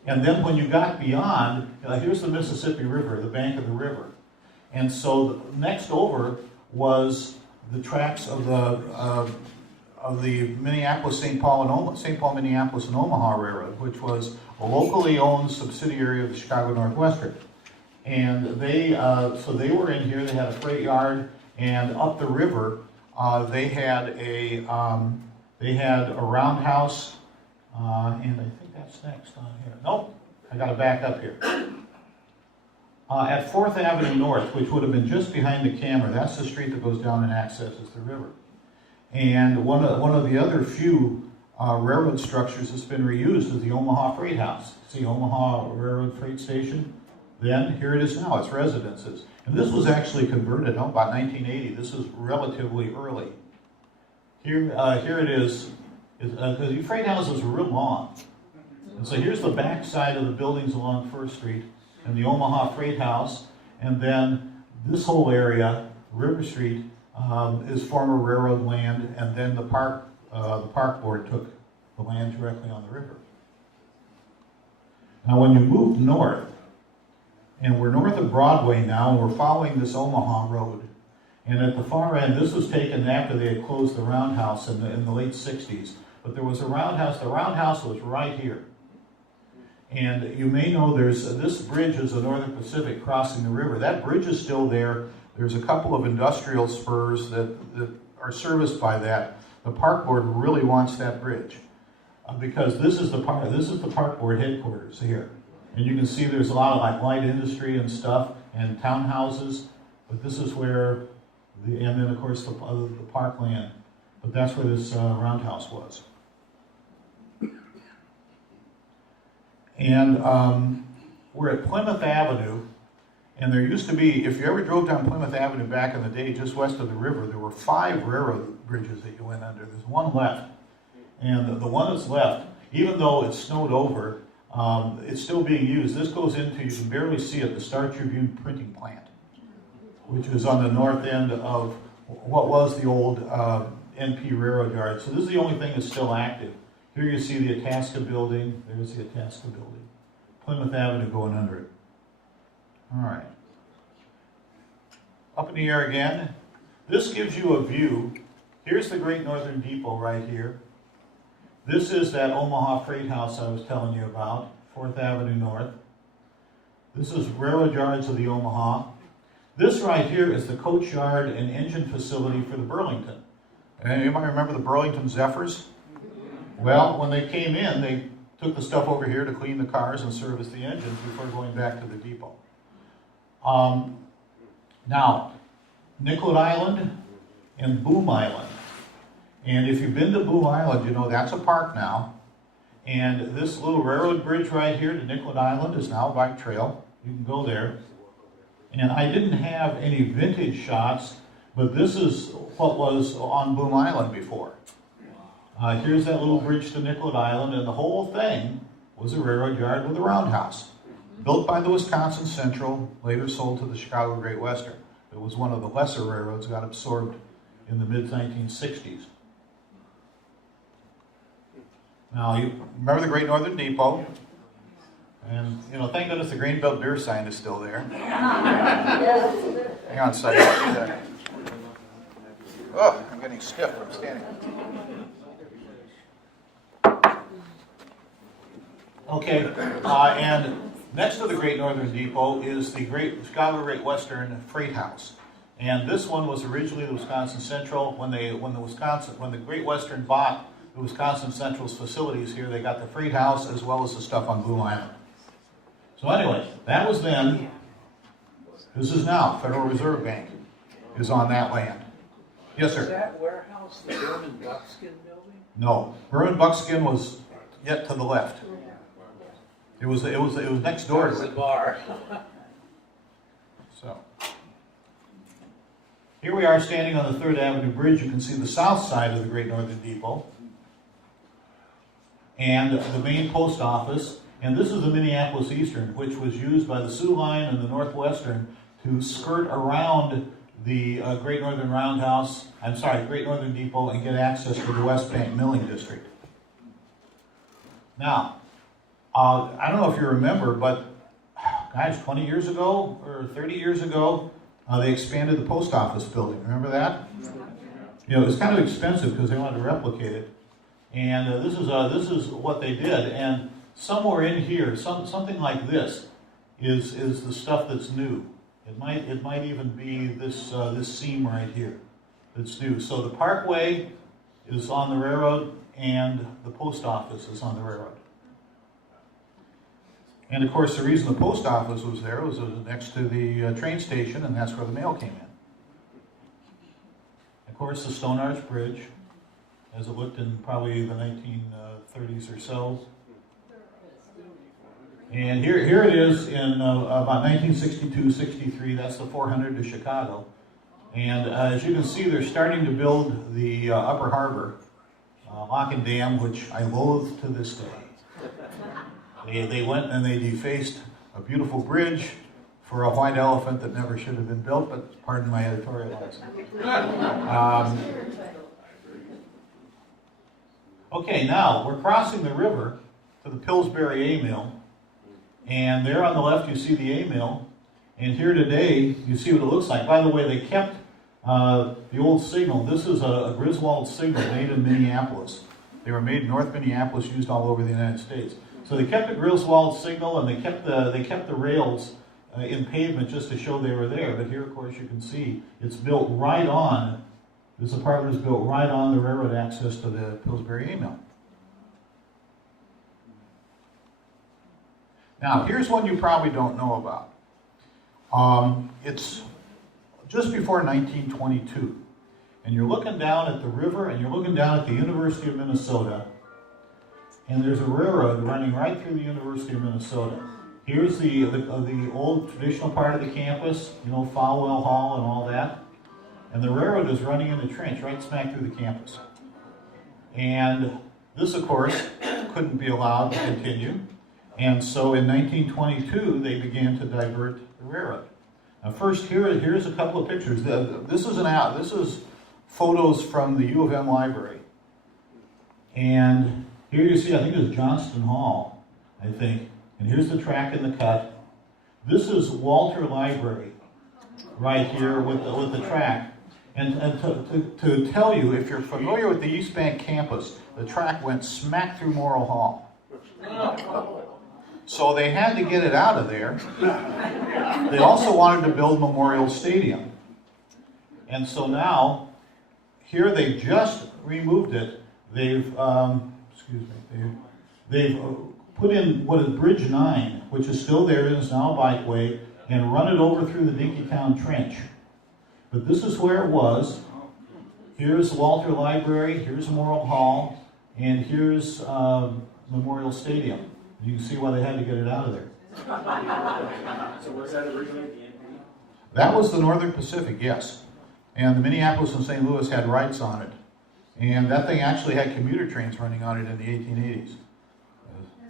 And then when you got beyond, here's the Mississippi River, the bank of the river. And so next over was the tracks of the Minneapolis, St. Paul, Minneapolis, and Omaha Railroad, which was a locally owned subsidiary of the Chicago Northwestern. And so they were in here. They had a freight yard, and up the river, they had a Roundhouse, and I think that's next on here. Nope, I got to back up here. At 4th Avenue North, which would have been just behind the camera, that's the street that goes down and accesses the river. And one of the other few railroad structures that's been reused is the Omaha Freight House. See Omaha Railroad Freight Station? Then here it is now, it's residences. And this was actually converted about 1980. This is relatively early. Here it is. The freight houses were real long. And so here's the back side of the buildings along First Street and the Omaha Freight House. And then this whole area, River Street, is former railroad land. And then the park board took the land directly on the river. Now when you move north, and we're north of Broadway now, and we're following this Omaha Road. And at the far end, this was taken after they had closed the Roundhouse in the late 60s. But there was a Roundhouse. The Roundhouse was right here. And you may know this bridge is the Northern Pacific crossing the river. That bridge is still there. There's a couple of industrial spurs that are serviced by that. The park board really wants that bridge because this is the park board headquarters here. And you can see there's a lot of like light industry and stuff and townhouses. But this is where, and then of course the parkland. But that's where this Roundhouse was. And we're at Plymouth Avenue, and there used to be, if you ever drove down Plymouth Avenue back in the day, just west of the river, there were 5 railroad bridges that you went under. There's one left. And the one that's left, even though it's snowed over, it's still being used. This goes into, you can barely see it, the Star Tribune printing plant, which is on the north end of what was the old NP Railroad Yard. So this is the only thing that's still active. Here you see the Itasca building. There's the Itasca building. Plymouth Avenue going under it. All right. Up in the air again. This gives you a view. Here's the Great Northern Depot right here. This is that Omaha Freight House I was telling you about, 4th Avenue North. This is Railroad Yards of the Omaha. This right here is the coach yard and engine facility for the Burlington. Anybody remember the Burlington Zephyrs? Well, when they came in, they took the stuff over here to clean the cars and service the engines before going back to the depot. Now, Nicollet Island and Boom Island. And if you've been to Boom Island, you know that's a park now. And this little railroad bridge right here to Nicollet Island is now a bike trail. You can go there. And I didn't have any vintage shots, but this is what was on Boom Island before. Here's that little bridge to Nicollet Island, and the whole thing was a railroad yard with a roundhouse. Built by the Wisconsin Central, later sold to the Chicago Great Western. It was one of the lesser railroads, got absorbed in the mid-1960s. Now, you remember the Great Northern Depot? And, you know, thank goodness the Greenbelt beer sign is still there. Hang on a second. I'll do that. Oh, I'm getting stiff from standing. Okay, and next to the Great Northern Depot is the Chicago Great Western Freight House. And this one was originally the Wisconsin Central. When the Great Western bought the Wisconsin Central's facilities here, they got the freight house as well as the stuff on Boom Island. So anyway, that was then. This is now. Federal Reserve Bank is on that land. Yes, sir? Is that warehouse the Burnham Buckskin building? No. Burnham Buckskin was yet to the left. It was next door to the it. bar. So here we are standing on the 3rd Avenue Bridge. You can see the south side of the Great Northern Depot and the main post office. And this is the Minneapolis Eastern, which was used by the Sioux Line and the Northwestern to skirt around the Great Northern Roundhouse, Great Northern Depot, and get access to the West Bank Milling District. Now, I don't know if you remember, but guys, 20 years ago or 30 years ago, they expanded the post office building. Remember that? You know, it was kind of expensive because they wanted to replicate it. And this is what they did. And somewhere in here, something like this is the stuff that's new. It might even be this seam right here that's new. So the Parkway is on the railroad, and the post office is on the railroad. And of course, the reason the post office was there was it was next to the train station, and that's where the mail came in. Of course, the Stone Arch Bridge, as it looked in probably the 1930s or so. And here it is in about 1962-63. That's the 400 to Chicago. And as you can see, they're starting to build the Upper Harbor, Lock and Dam, which I loathe to this day. They went and they defaced a beautiful bridge for a white elephant that never should have been built, but pardon my editorializing. Okay, now we're crossing the river to the Pillsbury A Mill, and there on the left you see the A Mill, and here today you see what it looks like. By the way, they kept the old signal. This is a Griswold signal made in Minneapolis. They were made in North Minneapolis, used all over the United States. So they kept the Griswold signal, and they kept the rails in pavement just to show they were there. But here, of course, you can see it's built right on. This apartment is built right on the railroad access to the Pillsbury A Mill. Now, here's one you probably don't know about. It's just before 1922, and you're looking down at the river, and you're looking down at the University of Minnesota, and there's a railroad running right through the University of Minnesota. Here's the old traditional part of the campus, you know, Falwell Hall and all that. And the railroad is running in the trench right smack through the campus. And this, of course, couldn't be allowed to continue. And so in 1922, they began to divert the railroad. Now first, here's a couple of pictures. This is photos from the U of M library. And here you see, I think it's Johnston Hall, I think. And here's the track in the cut. This is Walter Library right here with the track. And to tell you, if you're familiar with the East Bank campus, the track went smack through Morrill Hall. So they had to get it out of there. They also wanted to build Memorial Stadium. And so now, here they just removed it. They've put in what is Bridge 9, which is still there, and is now a bikeway, and run it over through the Dinkytown Trench. But this is where it was. Here's Walter Library, here's Morrill Hall, and here's Memorial Stadium. You can see why they had to get it out of there. So was that originally the NP? That was the Northern Pacific, yes. And the Minneapolis and St. Louis had rights on it. And that thing actually had commuter trains running on it in the 1880s. Is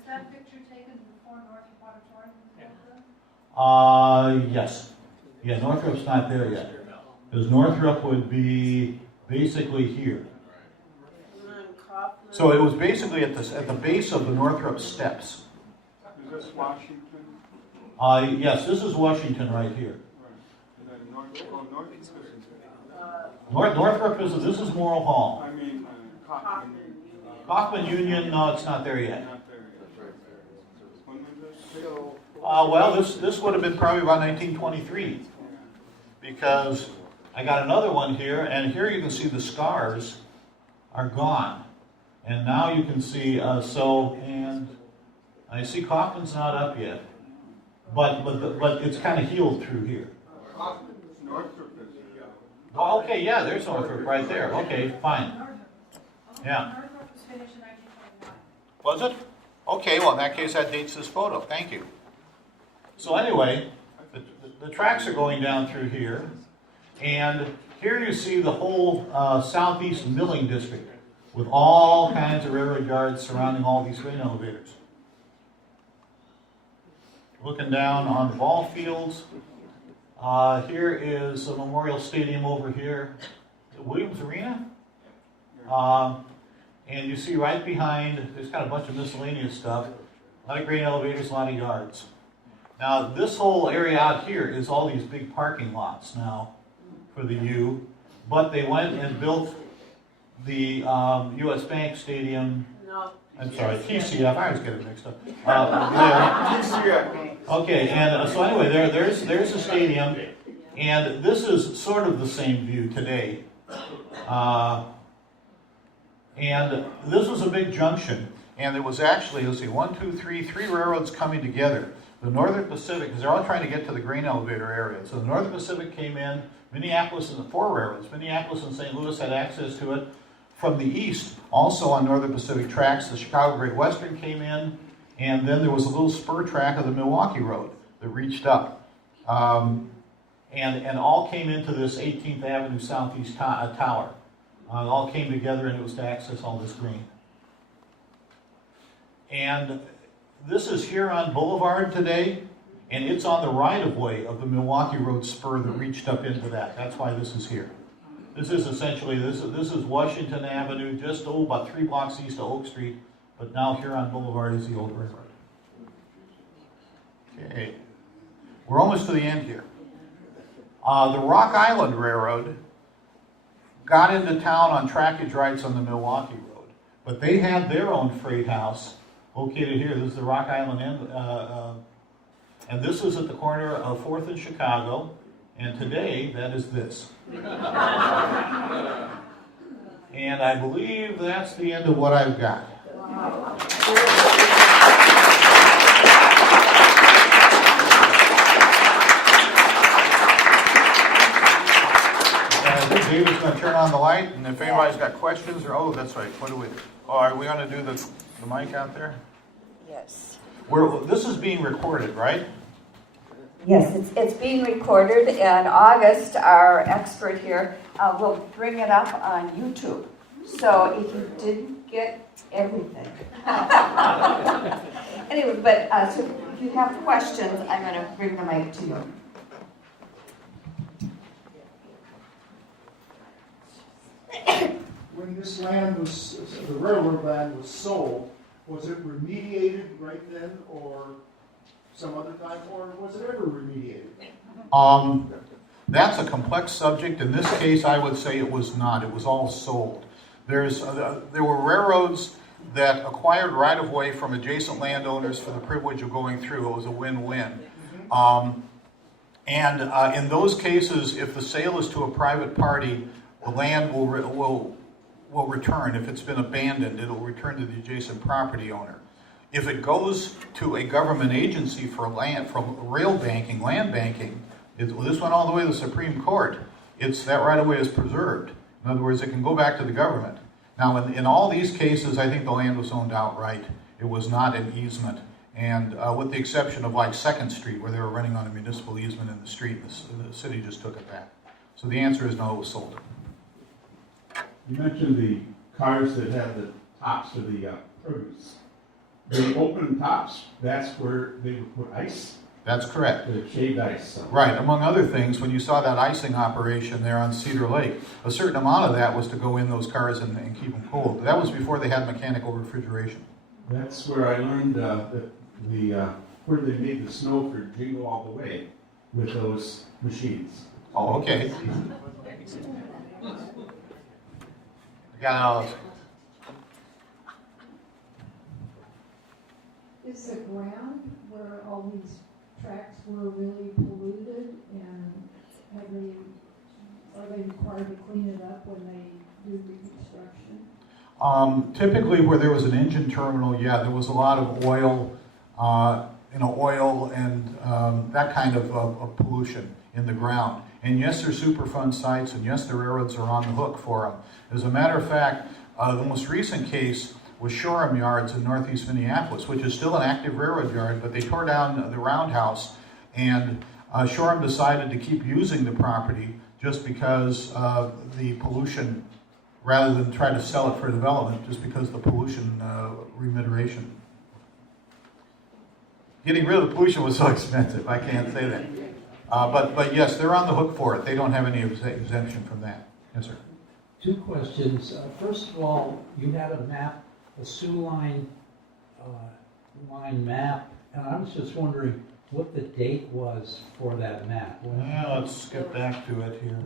that picture taken before Northrop Auditorium was built? Yes. Yeah, Northrop's not there yet. Because Northrop would be basically here. So it was basically at the base of the Northrop steps. Is this Washington? Yes, this is Washington right here. Right. And then Northrop this is Morrill Hall. I mean, Kaufman. Kaufman Union, no, it's not there yet. Not there yet. When was this? Well, this would have been probably about 1923, because I got another one here, and here you can see the scars are gone. And now you can see, and I see Kaufman's not up yet, but it's kind of healed through here. Northrop is here. Oh, okay, yeah, there's Northrop right there. Okay, fine. Yeah. Northrop was finished in 1929. Was it? Okay, well, in that case, that dates this photo. Thank you. So anyway, the tracks are going down through here, and here you see the whole southeast milling district, with all kinds of railroad yards surrounding all these grain elevators. Looking down on the ball fields, here is the Memorial Stadium over here. Williams Arena? And you see right behind, there's got a bunch of miscellaneous stuff, a lot of grain elevators, a lot of yards. Now this whole area out here is all these big parking lots now for the U, but they went and built the U.S. Bank Stadium. No. I'm sorry, TCF. I always get it mixed up. There. Okay, and so anyway, there's the stadium, and this is sort of the same view today. And this was a big junction, and it was actually, let's see, three railroads coming together. The Northern Pacific, because they're all trying to get to the grain elevator area. So the Northern Pacific came in, Minneapolis and the four railroads. Minneapolis and St. Louis had access to it from the east, also on Northern Pacific tracks, the Chicago Great Western came in, and then there was a little spur track of the Milwaukee Road that reached up. And all came into this 18th Avenue Southeast tower. It all came together, and it was to access all this green. And this is Huron Boulevard today, and it's on the right-of-way of the Milwaukee Road spur that reached up into that. That's why this is here. This is essentially, this is Washington Avenue, just about 3 blocks east of Oak Street, but now Huron Boulevard is the old railroad. Okay, we're almost to the end here. The Rock Island Railroad got into town on trackage rights on the Milwaukee Road, but they had their own freight house located here. This is the Rock Island End, and this is at the corner of 4th and Chicago, and today that is this. And I believe that's the end of what I've got. David's going to turn on the light, and if anybody's got questions, or, oh, that's right, what do we do? Oh, are we going to do the mic out there? Yes. This is being recorded, right? Yes, it's being recorded, and August, our expert here, will bring it up on YouTube. So if you didn't get everything. Anyway, but so if you have questions, I'm going to bring the mic to you. When this land was, the railroad land was sold, was it remediated right then or some other time, or was it ever remediated? That's a complex subject. In this case, I would say it was not. It was all sold. There were railroads that acquired right-of-way from adjacent landowners for the privilege of going through. It was a win-win. In those cases, if the sale is to a private party, the land will return. If it's been abandoned, it will return to the adjacent property owner. If it goes to a government agency for land, from rail banking, land banking, this went all the way to the Supreme Court. That right-of-way is preserved. In other words, it can go back to the government. Now, in all these cases, I think the land was owned outright. It was not an easement. And with the exception of like 2nd Street, where they were running on a municipal easement in the street, the city just took it back. So the answer is no, it was sold. You mentioned the cars that have the tops of the produce. The open tops, that's where they would put ice? That's correct. The shaved ice. So. Right. Among other things, when you saw that icing operation there on Cedar Lake, a certain amount of that was to go in those cars and keep them cold. That was before they had mechanical refrigeration. That's where I learned that where they made the snow for Jingle All the Way with those machines. Oh, okay. I got all those. Is the ground where all these tracks were really polluted, and are they required to clean it up when they do reconstruction? Typically, where there was an engine terminal, yeah, there was a lot of oil, oil and that kind of pollution in the ground. And yes, they're Superfund sites, and yes, the railroads are on the hook for them. As a matter of fact, the most recent case was Shoreham Yards in northeast Minneapolis, which is still an active railroad yard, but they tore down the Roundhouse, and Shoreham decided to keep using the property just because of the pollution, rather than try to sell it for development, just because of the pollution remuneration. Getting rid of the pollution was so expensive, I can't say that. But yes, they're on the hook for it. They don't have any exemption from that. Yes, sir. 2 questions. First of all, you had a map, a Sioux line map, and I was just wondering what the date was for that map. Well, let's get back to it here.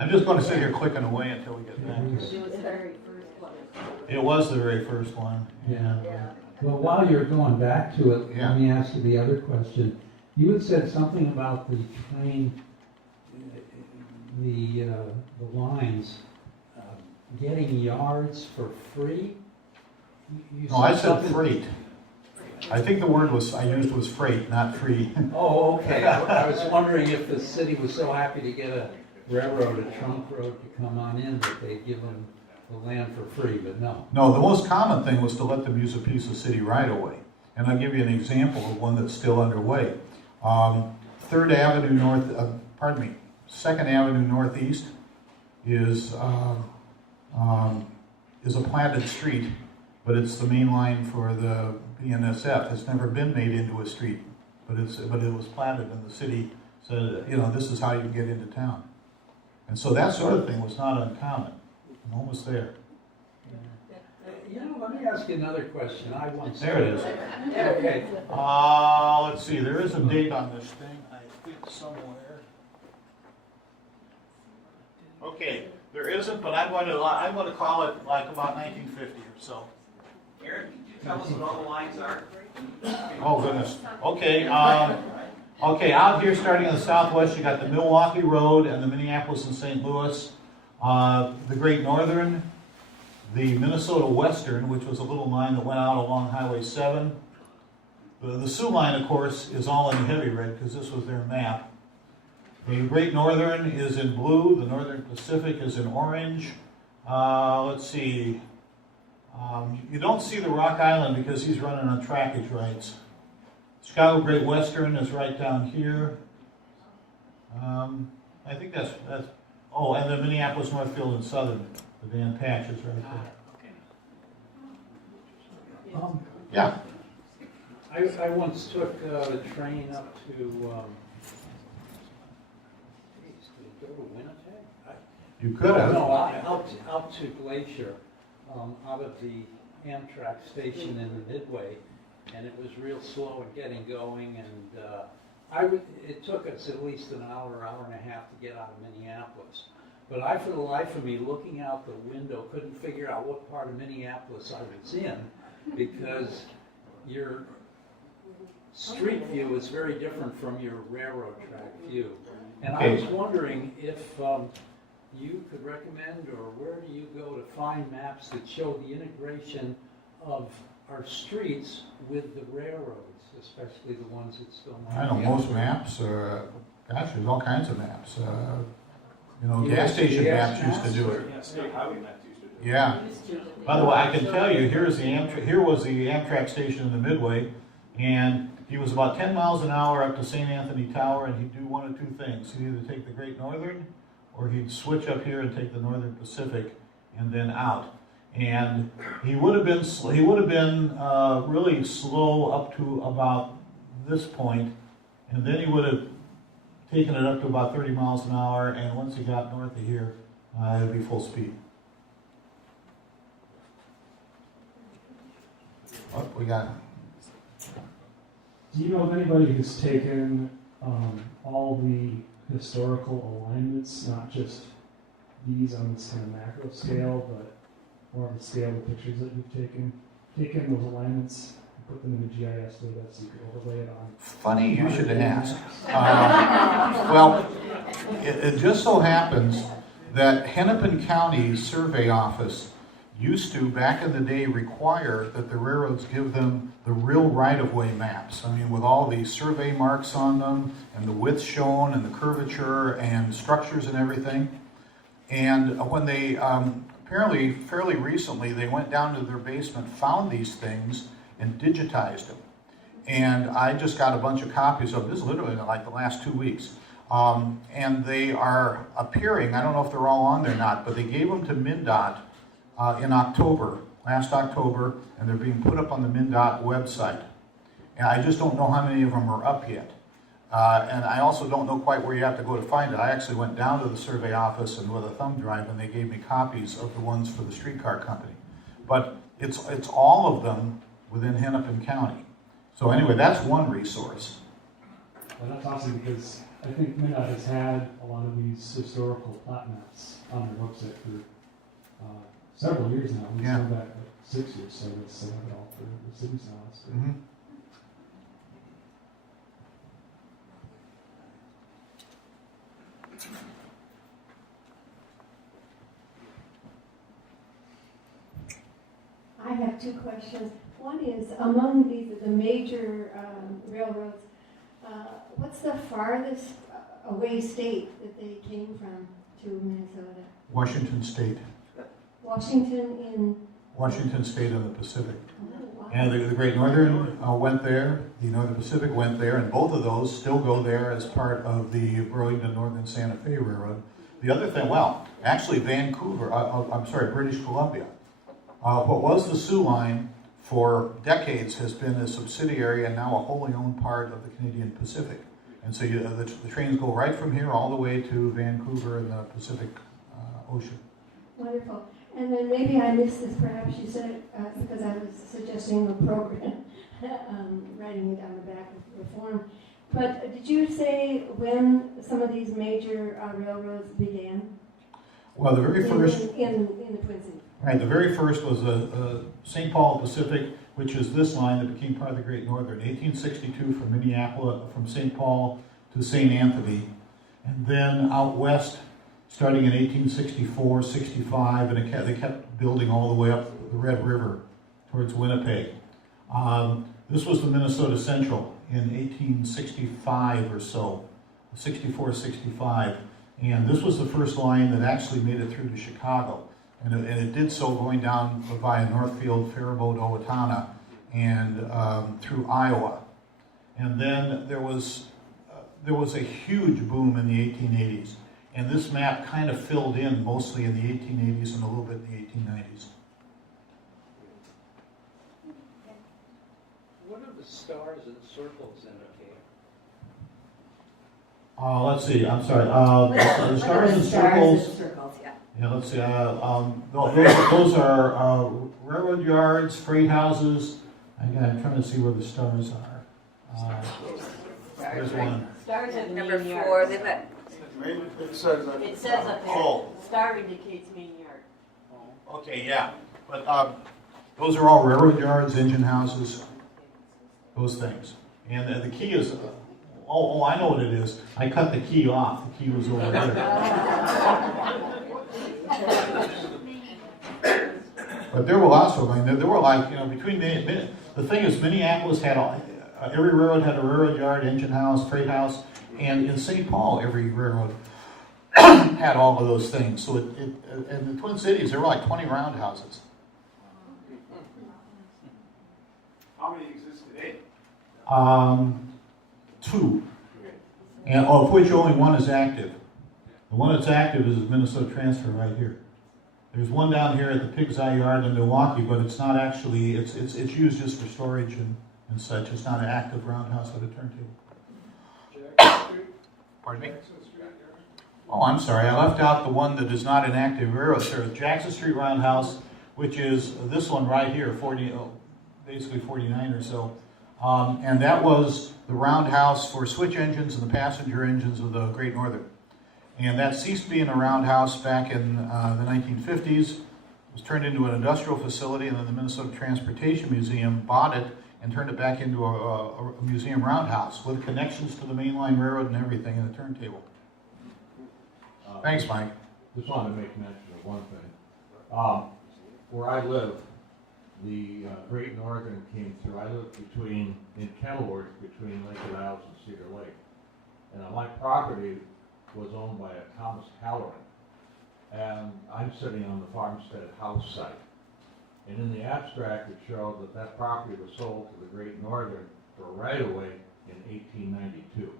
I'm just going to sit here clicking away until we get back to it. It was the very first one. It was the very first one. Yeah. Well, while you're going back to it, Yeah. let me ask you the other question. You had said something about the train, the lines, getting yards for free. You No, I said something- freight. I think the word I used was freight, not free. Oh, okay. I was wondering if the city was so happy to get a railroad, a trunk road to come on in, that they'd give them the land for free, but no. No, the most common thing was to let them use a piece of city right-of-way. And I'll give you an example of one that's still underway. 3rd Avenue North, 2nd Avenue Northeast is a platted street, but it's the main line for the BNSF. It's never been made into a street, but it was platted, and the city said, this is how you get into town. And so that sort of thing was not uncommon. I'm almost there. Let me ask you another question. There it is. Okay. Let's see. There is a date on this thing. I think somewhere. Okay, there isn't, but I'm going to call it like about 1950 or so. Aaron, could you tell us what all the lines are? Oh goodness. Okay. Okay. Out here, starting in the southwest, you got the Milwaukee Road and the Minneapolis and St. Louis, the Great Northern, the Minnesota Western, which was a little line that went out along Highway 7. The Sioux line, of course, is all in heavy red because this was their map. The Great Northern is in blue. The Northern Pacific is in orange. Let's see. You don't see the Rock Island because he's running on trackage rights. Chicago Great Western is right down here. I think that's. Oh, and the Minneapolis Northfield and Southern. The Dan Patch is right there. Yeah. I once took the train up to, did it go to Winnipeg? You could have. No, out to Glacier, out of the Amtrak station in the Midway, and it was real slow in getting going, and it took us at least an hour and a half to get out of Minneapolis. But I, for the life of me, looking out the window, couldn't figure out what part of Minneapolis I was in, because your street view is very different from your railroad track view. And I was wondering if you could recommend, or where do you go to find maps that show the integration of our streets with the railroads, especially the ones that still might I know most maps, gosh, there's all kinds of maps. Gas station maps used to do it. Yeah, state highway maps used to do it. Yeah. By the way, I can tell you, here was the Amtrak station in the Midway, and he was about 10 miles an hour up to St. Anthony Tower, and he'd do one of two things. He'd either take the Great Northern, or he'd switch up here and take the Northern Pacific, and then out. And he would have been really slow up to about this point, and then he would have taken it up to about 30 miles an hour, and once he got north of here, it'd be full speed. Oh, we got. Do you know of anybody who's taken all the historical alignments, not just these on this kind of macro scale, but more on the scale of the pictures that you've taken those alignments, put them in the GIS data so you can overlay it on? Funny you should ask. Well, it just so happens that Hennepin County Survey Office used to, back in the day, require that the railroads give them the real right-of-way maps. I mean, with all the survey marks on them, and the width shown, and the curvature, and structures and everything. And when they, apparently fairly recently, they went down to their basement, found these things, and digitized them. And I just got a bunch of copies of this, literally like the last 2 weeks. And they are appearing, I don't know if they're all on there or not, but they gave them to MnDOT in October, last October, and they're being put up on the MnDOT website. And I just don't know how many of them are up yet. And I also don't know quite where you have to go to find it. I actually went down to the survey office and with a thumb drive, and they gave me copies of the ones for the streetcar company. But it's all of them within Hennepin County. So anyway, that's one resource. Well, that's awesome because I think MnDOT has had a lot of these historical plat maps on their website for several years now. We've gone back like 6 years, so it's have it all for the cities now. That's great. Mm-hmm. I have two questions. One is, among the major railroads, what's the farthest away state that they came from to Minnesota? Washington State. Washington in. Washington State and the Pacific. Oh, wow. And the Great Northern went there, the Northern Pacific went there, and both of those still go there as part of the Burlington Northern Santa Fe Railroad. The other thing, well, actually Vancouver, I'm sorry, British Columbia. What was the Sioux Line for decades has been a subsidiary and now a wholly owned part of the Canadian Pacific. And so the trains go right from here all the way to Vancouver in the Pacific Ocean. Wonderful. And then maybe I missed this, perhaps you said it because I was suggesting a program, writing it on the back of the form. But did you say when some of these major railroads began? Well, the very first, in the Twin Cities. right, the very first was the St. Paul Pacific, which is this line that became part of the Great Northern, 1862 from Minneapolis, from St. Paul to St. Anthony, and then out west, starting in 1864, 65, and they kept building all the way up the Red River towards Winnipeg. This was the Minnesota Central in 1865 or so, 64, 65, and this was the first line that actually made it through to Chicago. And it did so going down via Northfield, Faribault, Owatonna, and through Iowa. And then there was a huge boom in the 1880s. And this map kind of filled in mostly in the 1880s and a little bit in the 1890s. What are the stars and circles indicate? Let's see, I'm sorry. The stars and circles. Yeah. Yeah, let's see. Those are railroad yards, freight houses. I'm trying to see where the stars are. There's one. Stars in Number main 4, yard. they've got. It says that. It says up there, Oh. star indicates main yard. Okay, yeah. But those are all railroad yards, engine houses, those things. And the key is, I know what it is. I cut the key off. The key was over there. But there were also, there were like, between the thing is, Minneapolis had every railroad had a railroad yard, engine house, freight house, and in St. Paul, every railroad had all of those things. So in the Twin Cities, there were like 20 roundhouses. How many exist today? 2, and of which only one is active. The one that's active is Minnesota Transfer right here. There's one down here at the Pig's Eye Yard in Milwaukee, but it's not actually, it's used just for storage and such. It's not an active roundhouse with a turntable. Pardon me? Oh, I'm sorry. I left out the one that is not an active railroad service. Jackson Street Roundhouse, which is this one right here, basically 49 or so. And that was the roundhouse for switch engines and the passenger engines of the Great Northern. And that ceased being a roundhouse back in the 1950s. It was turned into an industrial facility, and then the Minnesota Transportation Museum bought it and turned it back into a museum roundhouse with connections to the mainline railroad and everything and a turntable. Thanks, Mike. Just wanted to make mention of one thing. Where I live, the Great Northern came through. I live in Kenilworth, between Lake of Isles and Cedar Lake. And my property was owned by a Thomas Halloran. And I'm sitting on the farmstead house site. And in the abstract, it showed that property was sold to the Great Northern for a right-of-way in 1892.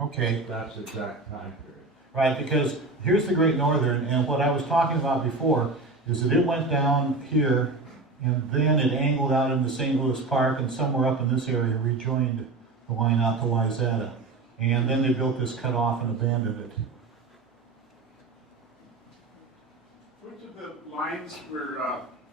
Okay. That's the exact time period. Right, because here's the Great Northern, and what I was talking about before is that it went down here, and then it angled out into St. Louis Park, and somewhere up in this area rejoined the line out to Wayzata. And then they built this cutoff and abandoned it. Which of the lines were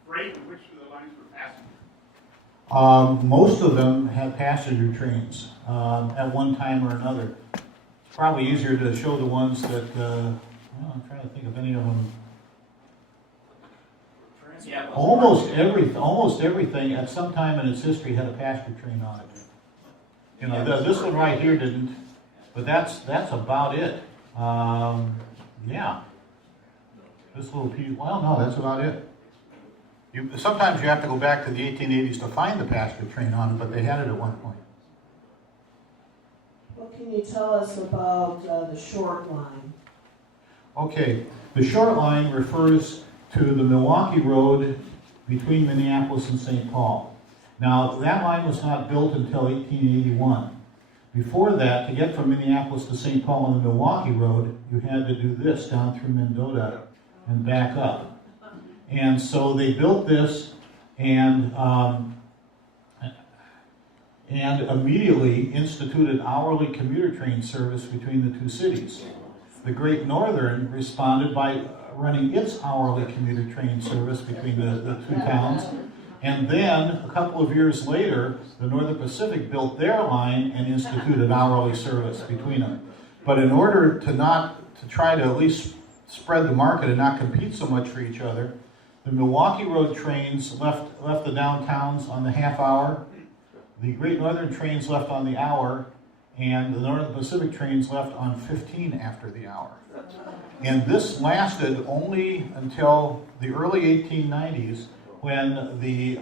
freight and which of the lines were passenger? Most of them had passenger trains at one time or another. It's probably easier to show the ones that, I'm trying to think of any of them. Yeah. Almost everything at some time in its history had a passenger train on it. This one right here didn't, but that's about it. Yeah. This little piece, well, no, that's about it. Sometimes you have to go back to the 1880s to find the passenger train on it, but they had it at one point. What can you tell us about the short line? Okay, the short line refers to the Milwaukee Road between Minneapolis and St. Paul. Now, that line was not built until 1881. Before that, to get from Minneapolis to St. Paul on the Milwaukee Road, you had to do this down through Mendota and back up. And so they built this and immediately instituted hourly commuter train service between the two cities. The Great Northern responded by running its hourly commuter train service between the two towns. And then, a couple of years later, the Northern Pacific built their line and instituted hourly service between them. But in order to try to at least spread the market and not compete so much for each other, the Milwaukee Road trains left the downtowns on the half hour, the Great Northern trains left on the hour, and the Northern Pacific trains left on 15 after the hour. And this lasted only until the early 1890s, when the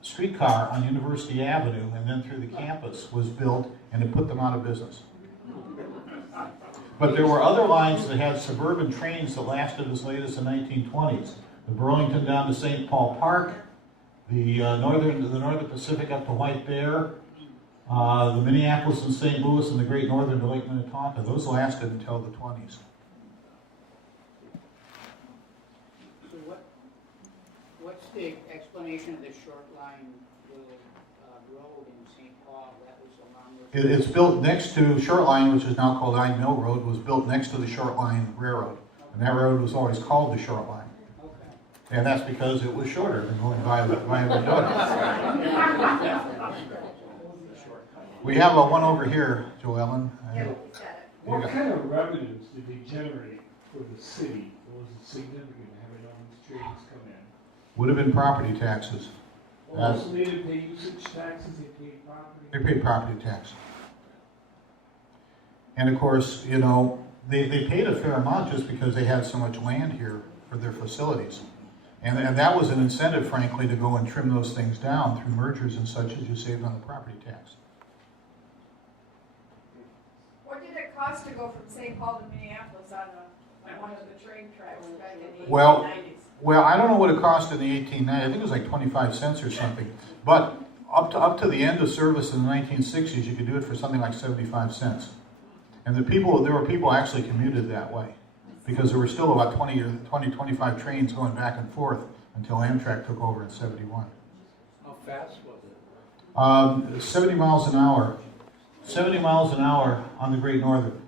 streetcar on University Avenue and then through the campus was built, and it put them out of business. But there were other lines that had suburban trains that lasted as late as the 1920s. The Burlington down to St. Paul Park, the Northern Pacific up to White Bear, the Minneapolis and St. Louis, and the Great Northern to Lake Minnetonka. Those lasted until the 20s. What's the explanation of the short line little road in St. Paul that was along with? It's built next to Short Line, which is now called I Mill Road, was built next to the Short Line Railroad. And that road was always called the Short Line. Okay. And that's because it was shorter than going by Mendota. We have one over here, Joellen. What kind of revenues did they generate for the city? Was it significant having all these trains come in? Would have been property taxes. Well, also they didn't pay usage taxes, they paid property. They paid property tax. And of course, you know, they paid a fair amount just because they had so much land here for their facilities. And that was an incentive, frankly, to go and trim those things down through mergers and such as you saved on the property tax. What did it cost to go from St. Paul to Minneapolis on one of the train tracks back in the 1890s? Well, I don't know what it cost in the 1890s. I think it was like 25 cents or something. But up to the end of service in the 1960s, you could do it for something like 75 cents. And there were people actually commuted that way because there were still about 25 trains going back and forth until Amtrak took over in 71. How fast was it? 70 miles an hour. 70 miles an hour on the Great Northern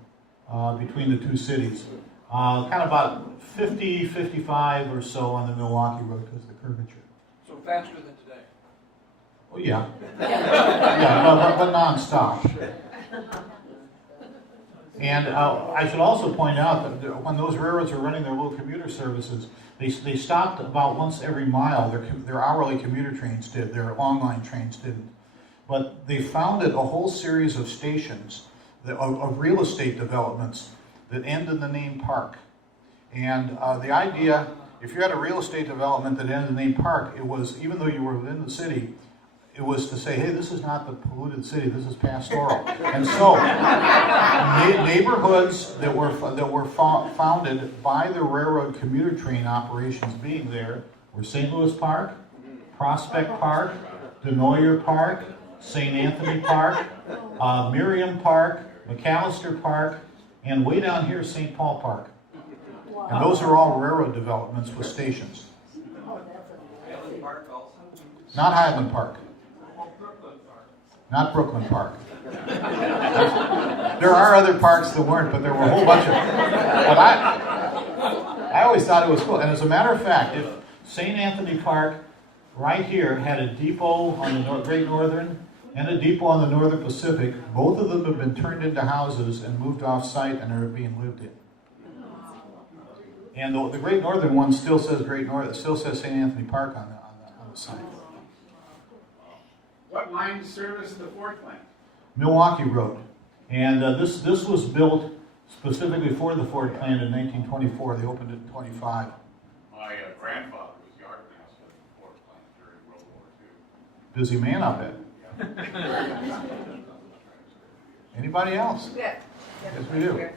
between the two cities. Kind of about 50, 55 or so on the Milwaukee Road because of the curvature. So faster than today? Oh, yeah. Yeah, but non-stop. And I should also point out that when those railroads were running their little commuter services, they stopped about once every mile. Their hourly commuter trains did, their long line trains didn't. But they founded a whole series of stations, of real estate developments that end in the name park. And the idea, if you had a real estate development that ended in the name park, it was, even though you were within the city, it was to say, hey, this is not the polluted city, this is pastoral. And so, neighborhoods that were founded by the railroad commuter train operations being there were St. Louis Park, Prospect Park, Denoyer Park, St. Anthony Park, Miriam Park, McAllister Park, and way down here, St. Paul Park. And those are all railroad developments with stations. Highland Park also? Not Highland Park. Not Brooklyn Park. There are other parks that weren't, but there were a whole bunch of them. But I always thought it was cool. And as a matter of fact, if St. Anthony Park right here had a depot on the Great Northern and a depot on the Northern Pacific, both of them have been turned into houses and moved off-site and are being lived in. And the Great Northern one still says St. Anthony Park on the site. What line service the Ford plant? Milwaukee Road. And this was built specifically for the Ford plant in 1924. They opened it in 25. My grandfather was yard master at the Ford plant during World War II. Busy man, I bet. Anybody else? Yeah. Yes, we do.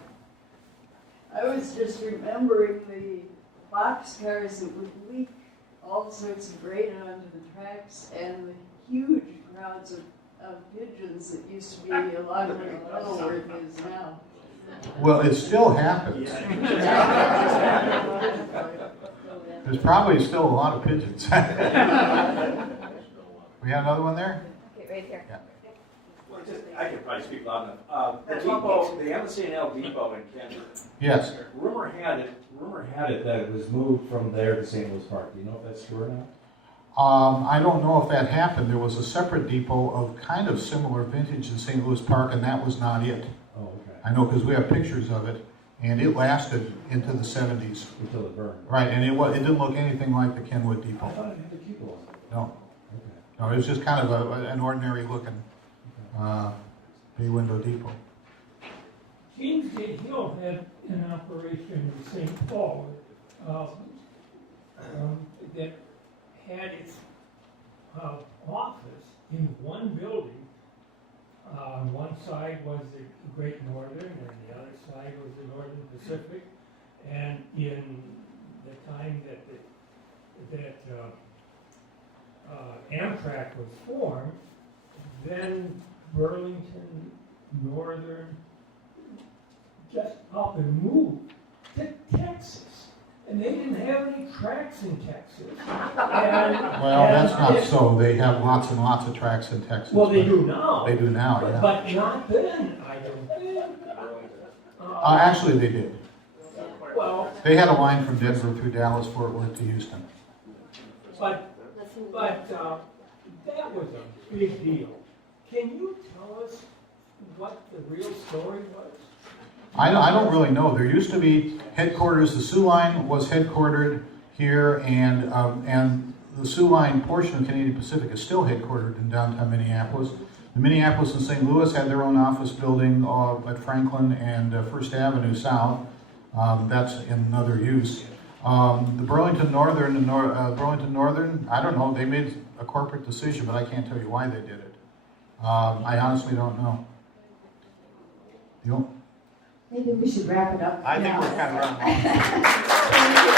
I was just remembering the boxcars that would leak all sorts of grain onto the tracks, and the huge crowds of pigeons that used to be along where Kenilworth is now. Well, it still happens. There's probably still a lot of pigeons. We have another one there? Okay, right here. Yeah. Well, I could probably speak loud enough. The depot, the M&L depot in Kenwood. Yes. Rumor had it that it was moved from there to St. Louis Park. Do you know if that's true or not? I don't know if that happened. There was a separate depot of kind of similar vintage in St. Louis Park, and that was not it. Oh, okay. I know because we have pictures of it, and it lasted into the 70s. Until it burned. Right, and it didn't look anything like the Kenwood I depot. thought it had the cupola on it. No, Okay. no, it was just kind of an ordinary looking bay window depot. Kingsgate Hill had an operation in St. Paul that had its office in one building. On one side was the Great Northern, and the other side was the Northern Pacific. And in the time that Amtrak was formed, then Burlington Northern just up and moved to Texas. And they didn't have any tracks in Texas. Well, that's not so. They have lots and lots of tracks in Texas. Well, they do now. They do now, yeah. But not then, I don't think. Actually, they did. Well, They had a line from Denver through Dallas, Fort Worth to Houston. but that was a big deal. Can you tell us what the real story was? I don't really know. There used to be headquarters. The Sioux Line was headquartered here, and the Sioux Line portion of Canadian Pacific is still headquartered in downtown Minneapolis. The Minneapolis and St. Louis had their own office building at Franklin and First Avenue South. That's in another use. The Burlington Northern, I don't know. They made a corporate decision, but I can't tell you why they did it. I honestly don't know. You don't? Maybe we should wrap it up. I think we're kind of running long. Thank you.